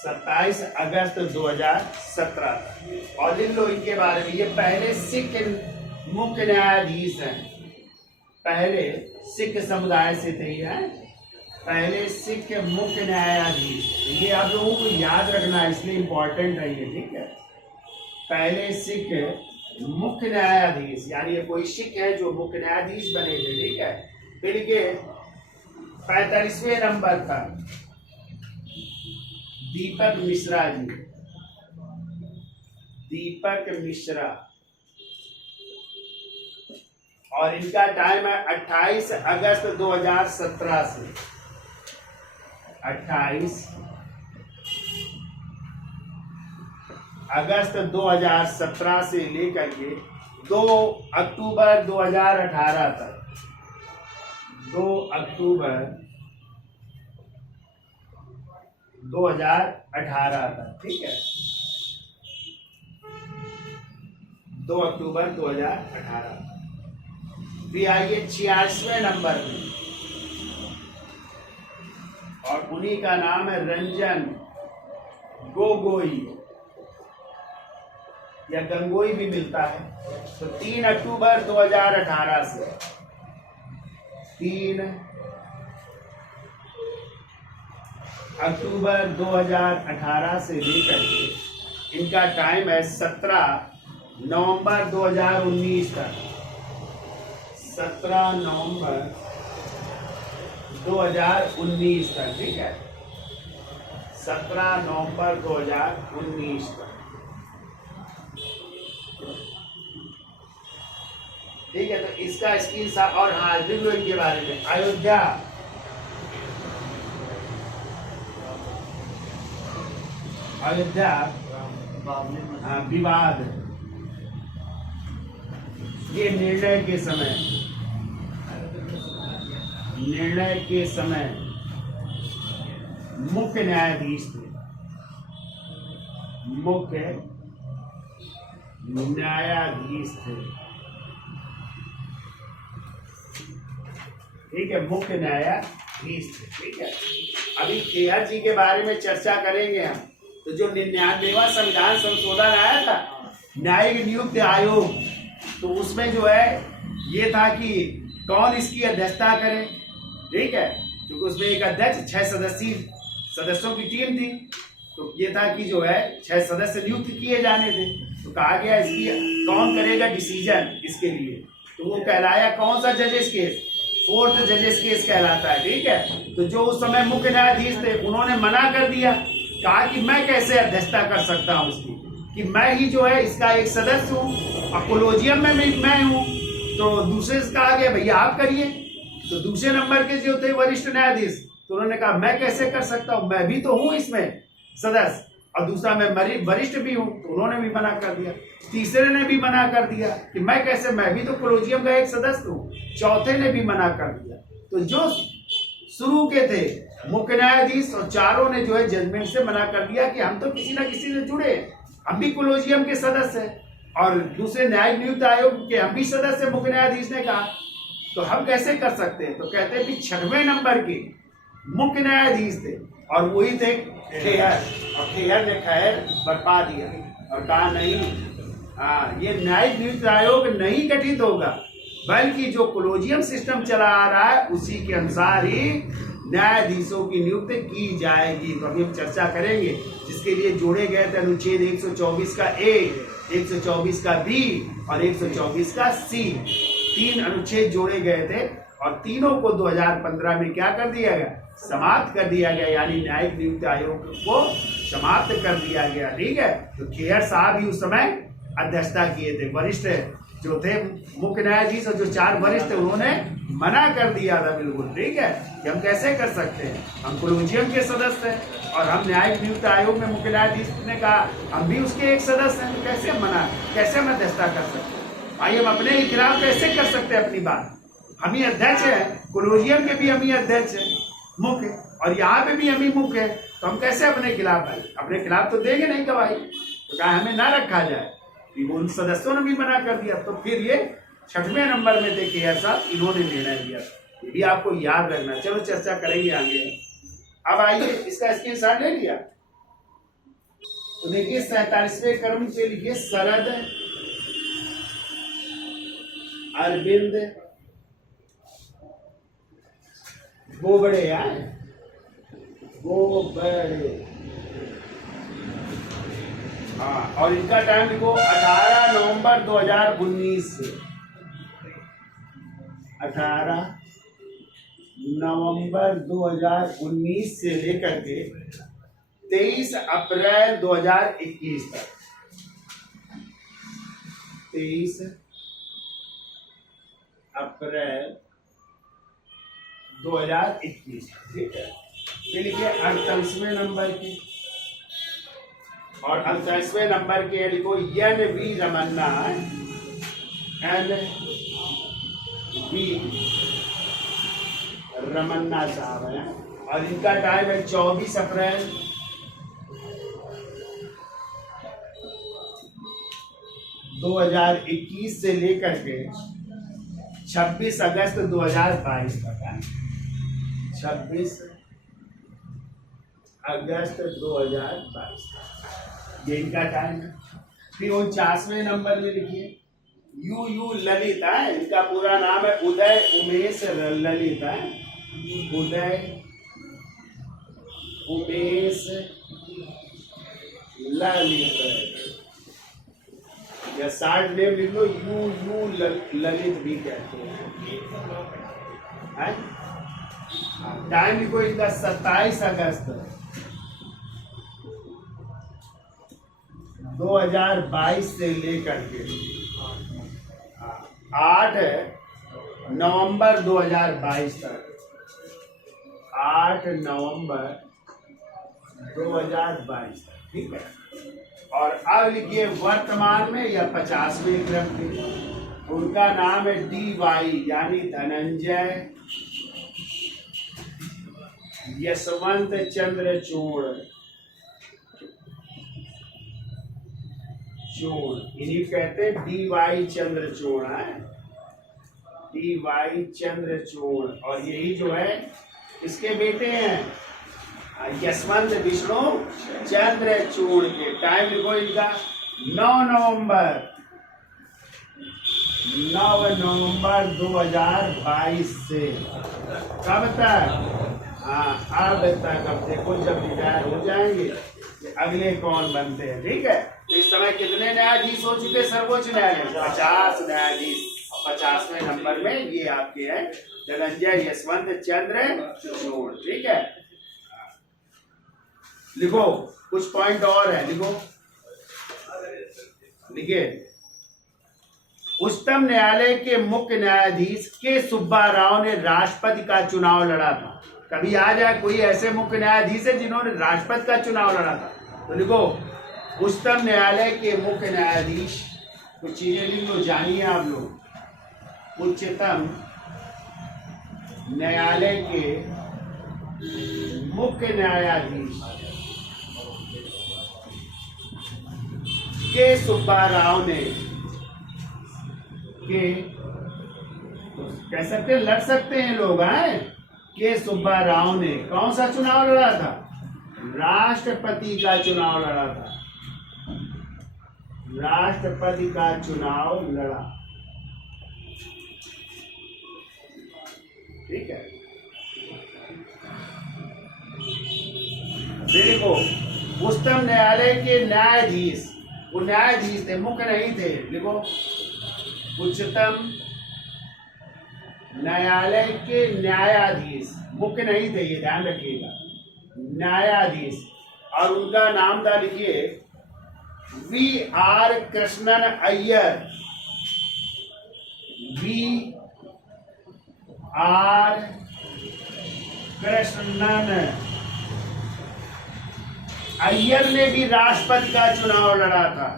27 अगस्त 2017 तक। और लिख लो इनके बारे में, ये पहले सिख मुख्य न्यायाधीश हैं। पहले सिख समुदाय से थे ये, पहले सिख मुख्य न्यायाधीश। ये आप लोगों को याद रखना है, इसलिए इंपॉर्टेंट है ये। ठीक है, पहले सिख मुख्य न्यायाधीश, यानी ये कोई सिख है जो मुख्य न्यायाधीश बने थे। ठीक है, फिर के 45वें नंबर पर दीपक मिश्रा जी। दीपक मिश्रा, और इनका टाइम है 28 अगस्त 2017 से 28 अगस्त 2017 से लेकर के 2 अक्टूबर 2018 तक। 2 अक्टूबर 2018 तक। ठीक है, 2 अक्टूबर 2018। फिर आइए 46वें नंबर में, और उन्हीं का नाम है रंजन गोगोई, या गंगोई भी मिलता है। तो 3 अक्टूबर 2018 से 3 अक्टूबर 2018 से लेकर के इनका टाइम है 17 नवंबर 2019 तक। 17 नवंबर 2019 तक। ठीक है, 17 नवंबर 2019 तक। ठीक है, तो इसका स्क्रीन शॉट, और हाँ लिख लो इनके बारे में। अयोध्या, अयोध्या विवाद, ये निर्णय के समय मुख्य न्यायाधीश थे, मुख्य न्यायाधीश थे, ठीक है, मुख्य न्यायाधीश थे, ठीक है। अभी खेहर जी के बारे में चर्चा करेंगे हम। तो जो 99वां संविधान संशोधन आया था, न्यायिक नियुक्ति आयोग, तो उसमें जो है ये था कि कौन इसकी अध्यक्षता करे, ठीक है, क्योंकि उसमें एक अध्यक्ष 6 सदस्यों की टीम थी। तो ये था कि जो है 6 सदस्य नियुक्त किए जाने थे। तो कहा गया इसकी कौन करेगा डिसीजन इसके लिए, तो वो कहलाया कौन सा जजेस केस, 4th जजेस केस कहलाता है, ठीक है। तो जो उस समय मुख्य न्यायाधीश थे उन्होंने मना कर दिया, कहा कि मैं कैसे अध्यक्षता कर सकता हूँ इसकी, कि मैं ही जो है इसका एक सदस्य हूँ और कोलोजियम में मैं हूँ। तो दूसरे से कहा गया भैया आप करिए। तो दूसरे नंबर के जो थे वरिष्ठ न्यायाधीश, तो उन्होंने कहा मैं कैसे कर सकता हूँ, मैं भी तो हूँ इसमें सदस्य, और दूसरा मैं वरिष्ठ भी हूँ, तो उन्होंने भी मना कर दिया। तीसरे ने भी मना कर दिया कि मैं कैसे, मैं भी तो कोलोजियम का एक सदस्य हूँ। चौथे ने भी मना कर दिया। तो जो शुरू के थे मुख्य न्यायाधीश और चारों ने जो है जजमेंट से मना कर दिया कि हम तो किसी न किसी से जुड़े, हम भी कोलोजियम के सदस्य हैं, और दूसरे न्यायिक नियुक्त आयोग के हम भी सदस्य, मुख्य न्यायाधीश ने कहा, तो हम कैसे कर सकते हैं। तो कहते हैं कि 6वें नंबर के मुख्य न्यायाधीश थे और वही थे खेहर, और खेहर ने खैर बरपा दिया और कहा नहीं, ये न्यायिक नियुक्त आयोग नहीं गठित होगा, बल्कि जो कोलोजियम सिस्टम चला आ रहा है उसी के अनुसार ही न्यायाधीशों की नियुक्ति की जाएगी। तो अभी हम चर्चा करेंगे, जिसके लिए जोड़े गए थे अनुच्छेद 124 का ए, 124 का बी और 124 का सी, 3 अनुच्छेद जोड़े गए थे और तीनों को 2015 में क्या कर दिया गया, समाप्त कर दिया गया, यानी न्यायिक नियुक्त आयोग को समाप्त कर दिया गया, ठीक है। तो खेहर साहब ही उस समय अध्यक्षता किए थे, वरिष्ठ जो थे मुख्य न्यायाधीश और जो 4 वरिष्ठ थे उन्होंने मना कर दिया था बिल्कुल, ठीक है, कि हम कैसे कर सकते हैं, हम कोलोजियम के सदस्य हैं और हम न्यायिक नियुक्त आयोग में मुख्य न्यायाधीश ने कहा हम भी उसके एक सदस्य हैं, तो कैसे हम अध्यक्षता कर सकते हैं भाई, हम अपने ही खिलाफ कैसे कर सकते हैं अपनी बात। हम ही अध्यक्ष है, कोलोजियम के भी हम ही अध्यक्ष है मुख्य, और यहाँ पे भी हम ही मुख्य है, तो हम कैसे अपने खिलाफ भाई, अपने खिलाफ तो देंगे नहीं गवाही। तो कहा हमें ना रखा जाए, उन सदस्यों ने भी मना कर दिया। तो फिर ये 6वें नंबर में थे खेहर साहब, इन्होंने निर्णय लिया, ये भी आपको याद रखना। चलो चर्चा करेंगे आगे। अब आइए, इसका स्क्रीनशॉट ले लिया, तो देखिए 47वें क्रम से लिखिए शरद अरविंद बोबड़े, बोबड़े, हाँ, और इनका टाइम लिखो 18 नवंबर 2019 से 18 नवंबर 2019 से लेकर के 23 अप्रैल 2021 तक, 23 अप्रैल 2021, ठीक है। ये लिखिए 48वें नंबर की, और 48वें नंबर के लिखो N V Ramanna, N V Ramanna साहब हैं, और इनका टाइम है 24 अप्रैल 2021 से लेकर के 26 अगस्त 2022 तक है, 26 अगस्त 2022 ये इनका टाइम है। फिर 49वें नंबर में लिखिए यू ललित है, इनका पूरा नाम है उदय उमेश ललित है, उदय उमेश ललित, या शार्ट नेम लिख लो यू ललित भी कहते हैं। टाइम लिखो इनका 27 अगस्त 2022 से लेकर के 8 नवंबर 2022 तक, 8 नवंबर 2022 तक, ठीक है। और अब लिखिए वर्तमान में या 50वें क्रम के, उनका नाम है DY यानी धनंजय यशवंत चंद्रचूड़ इन्हीं कहते हैं डी.वाई. चंद्रचूड़ है, डी.वाई. चंद्रचूड़। और यही जो है इसके बेटे हैं यशवंत विष्णु चंद्रचूड़ के। टाइम लिखो इनका 9 नवंबर 2022 से कब तक? हाँ, अब तक। अब देखो जब रिटायर हो जाएंगे अगले कौन बनते हैं। ठीक है, तो इस समय कितने न्यायाधीश हो चुके सर्वोच्च न्यायालय? 50 न्यायाधीश। 50वें नंबर में ये आपके हैं धनंजय यशवंत चंद्रचूड़। ठीक है, लिखो कुछ पॉइंट और है, लिखिए। उच्चतम न्यायालय के मुख्य न्यायाधीश के सुब्बा राव ने राष्ट्रपति का चुनाव लड़ा था। कभी आ जाए कोई ऐसे मुख्य न्यायाधीश है जिन्होंने राष्ट्रपति का चुनाव लड़ा था, तो लिखो उच्चतम न्यायालय के मुख्य न्यायाधीश। कुछ चीजें लिख लो, जानिए आप लोग। उच्चतम न्यायालय के मुख्य न्यायाधीश के सुब्बा राव ने के कह सकते हैं, लड़ सकते हैं लोग हैं। के सुब्बा राव ने कौन सा चुनाव लड़ा था? राष्ट्रपति का चुनाव लड़ा था, राष्ट्रपति का चुनाव लड़ा। ठीक है, देखो उच्चतम न्यायालय के न्यायाधीश, वो न्यायाधीश थे, मुख्य नहीं थे। लिखो उच्चतम न्यायालय के न्यायाधीश, मुख्य नहीं थे, ये ध्यान रखिएगा, न्यायाधीश। और उनका नाम था, लिखिए, V.R. कृष्णन अय्यर। V.R. कृष्णन अय्यर ने भी राष्ट्रपति का चुनाव लड़ा था।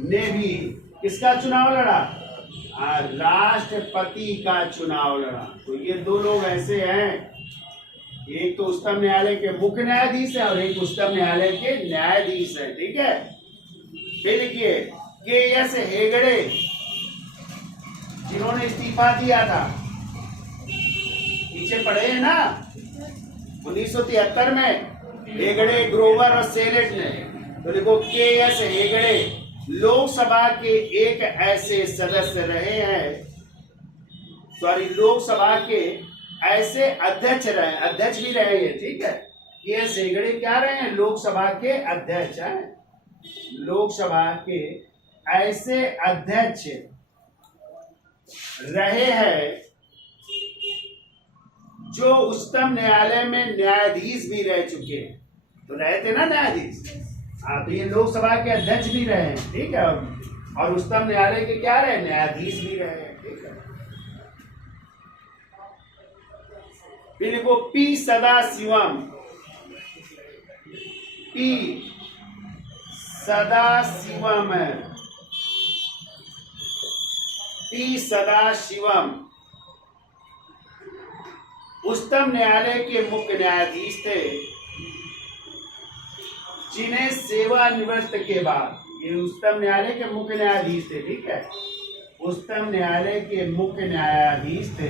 ने भी किसका चुनाव लड़ा? राष्ट्रपति का चुनाव लड़ा। तो ये दो लोग ऐसे हैं, एक तो उच्चतम न्यायालय के मुख्य न्यायाधीश है और एक उच्चतम न्यायालय के न्यायाधीश है। ठीक है, फिर देखिए के.एस. हेगड़े, जिन्होंने इस्तीफा दिया था, पीछे पड़े हैं ना, 1973 में हेगड़े, ग्रोवर और सेलेट ने। तो देखो के.एस. हेगड़े लोकसभा के एक ऐसे सदस्य रहे हैं, लोकसभा के ऐसे अध्यक्ष रहे, अध्यक्ष भी रहे हैं। ठीक है, के.एस. हेगड़े क्या रहे हैं? लोकसभा के अध्यक्ष हैं, लोकसभा के ऐसे अध्यक्ष रहे हैं जो उच्चतम न्यायालय में न्यायाधीश भी रह चुके हैं। तो रहे थे ना न्यायाधीश, हाँ, तो ये लोकसभा के अध्यक्ष भी रहे हैं। ठीक है, और उच्चतम न्यायालय के क्या रहे? न्यायाधीश भी रहे हैं। ठीक है, फिर देखो P Sadasivam, P Sadasivam, P Sadasivam उच्चतम न्यायालय के मुख्य न्यायाधीश थे, जिन्हें सेवानिवृत्त के बाद, ये उच्चतम न्यायालय के मुख्य न्यायाधीश थे। ठीक है, उच्चतम न्यायालय के मुख्य न्यायाधीश थे,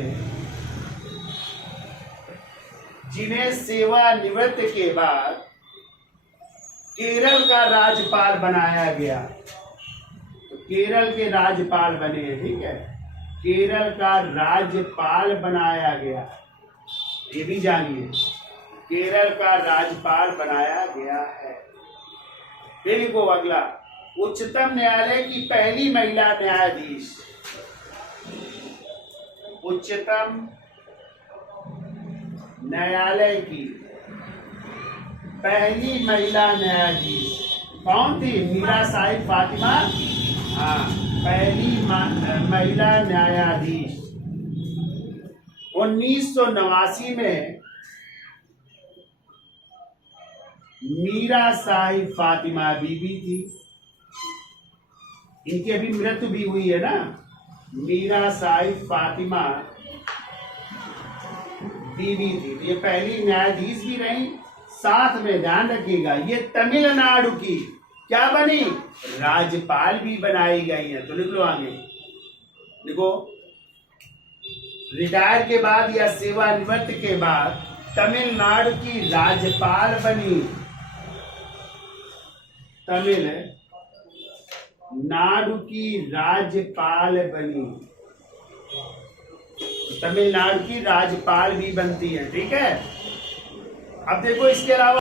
जिन्हें सेवानिवृत्त के बाद केरल का राज्यपाल बनाया गया। तो केरल के राज्यपाल बने हैं। ठीक है, केरल का राज्यपाल बनाया गया, ये भी जानिए, केरल का राज्यपाल बनाया गया है। फिर लिखो अगला, उच्चतम न्यायालय की पहली महिला न्यायाधीश, उच्चतम न्यायालय की पहली महिला न्यायाधीश कौन थी? मीरा साहिब फातिमा। हाँ, पहली महिला न्यायाधीश 1989 में मीरा साहिब फातिमा बीबी थी। इनकी अभी मृत्यु भी हुई है ना, मीरा साहिब फातिमा बीवी थी। तो ये पहली न्यायाधीश भी रही। साथ में ध्यान रखिएगा, ये तमिलनाडु की क्या बनी, राज्यपाल भी बनाई गई है। तो लिख लो आगे, देखो रिटायर के बाद या सेवानिवृत्त के बाद तमिलनाडु की राज्यपाल बनी, तमिलनाडु की राज्यपाल बनी। तमिलनाडु की राज्यपाल भी बनती है, ठीक है। अब देखो इसके अलावा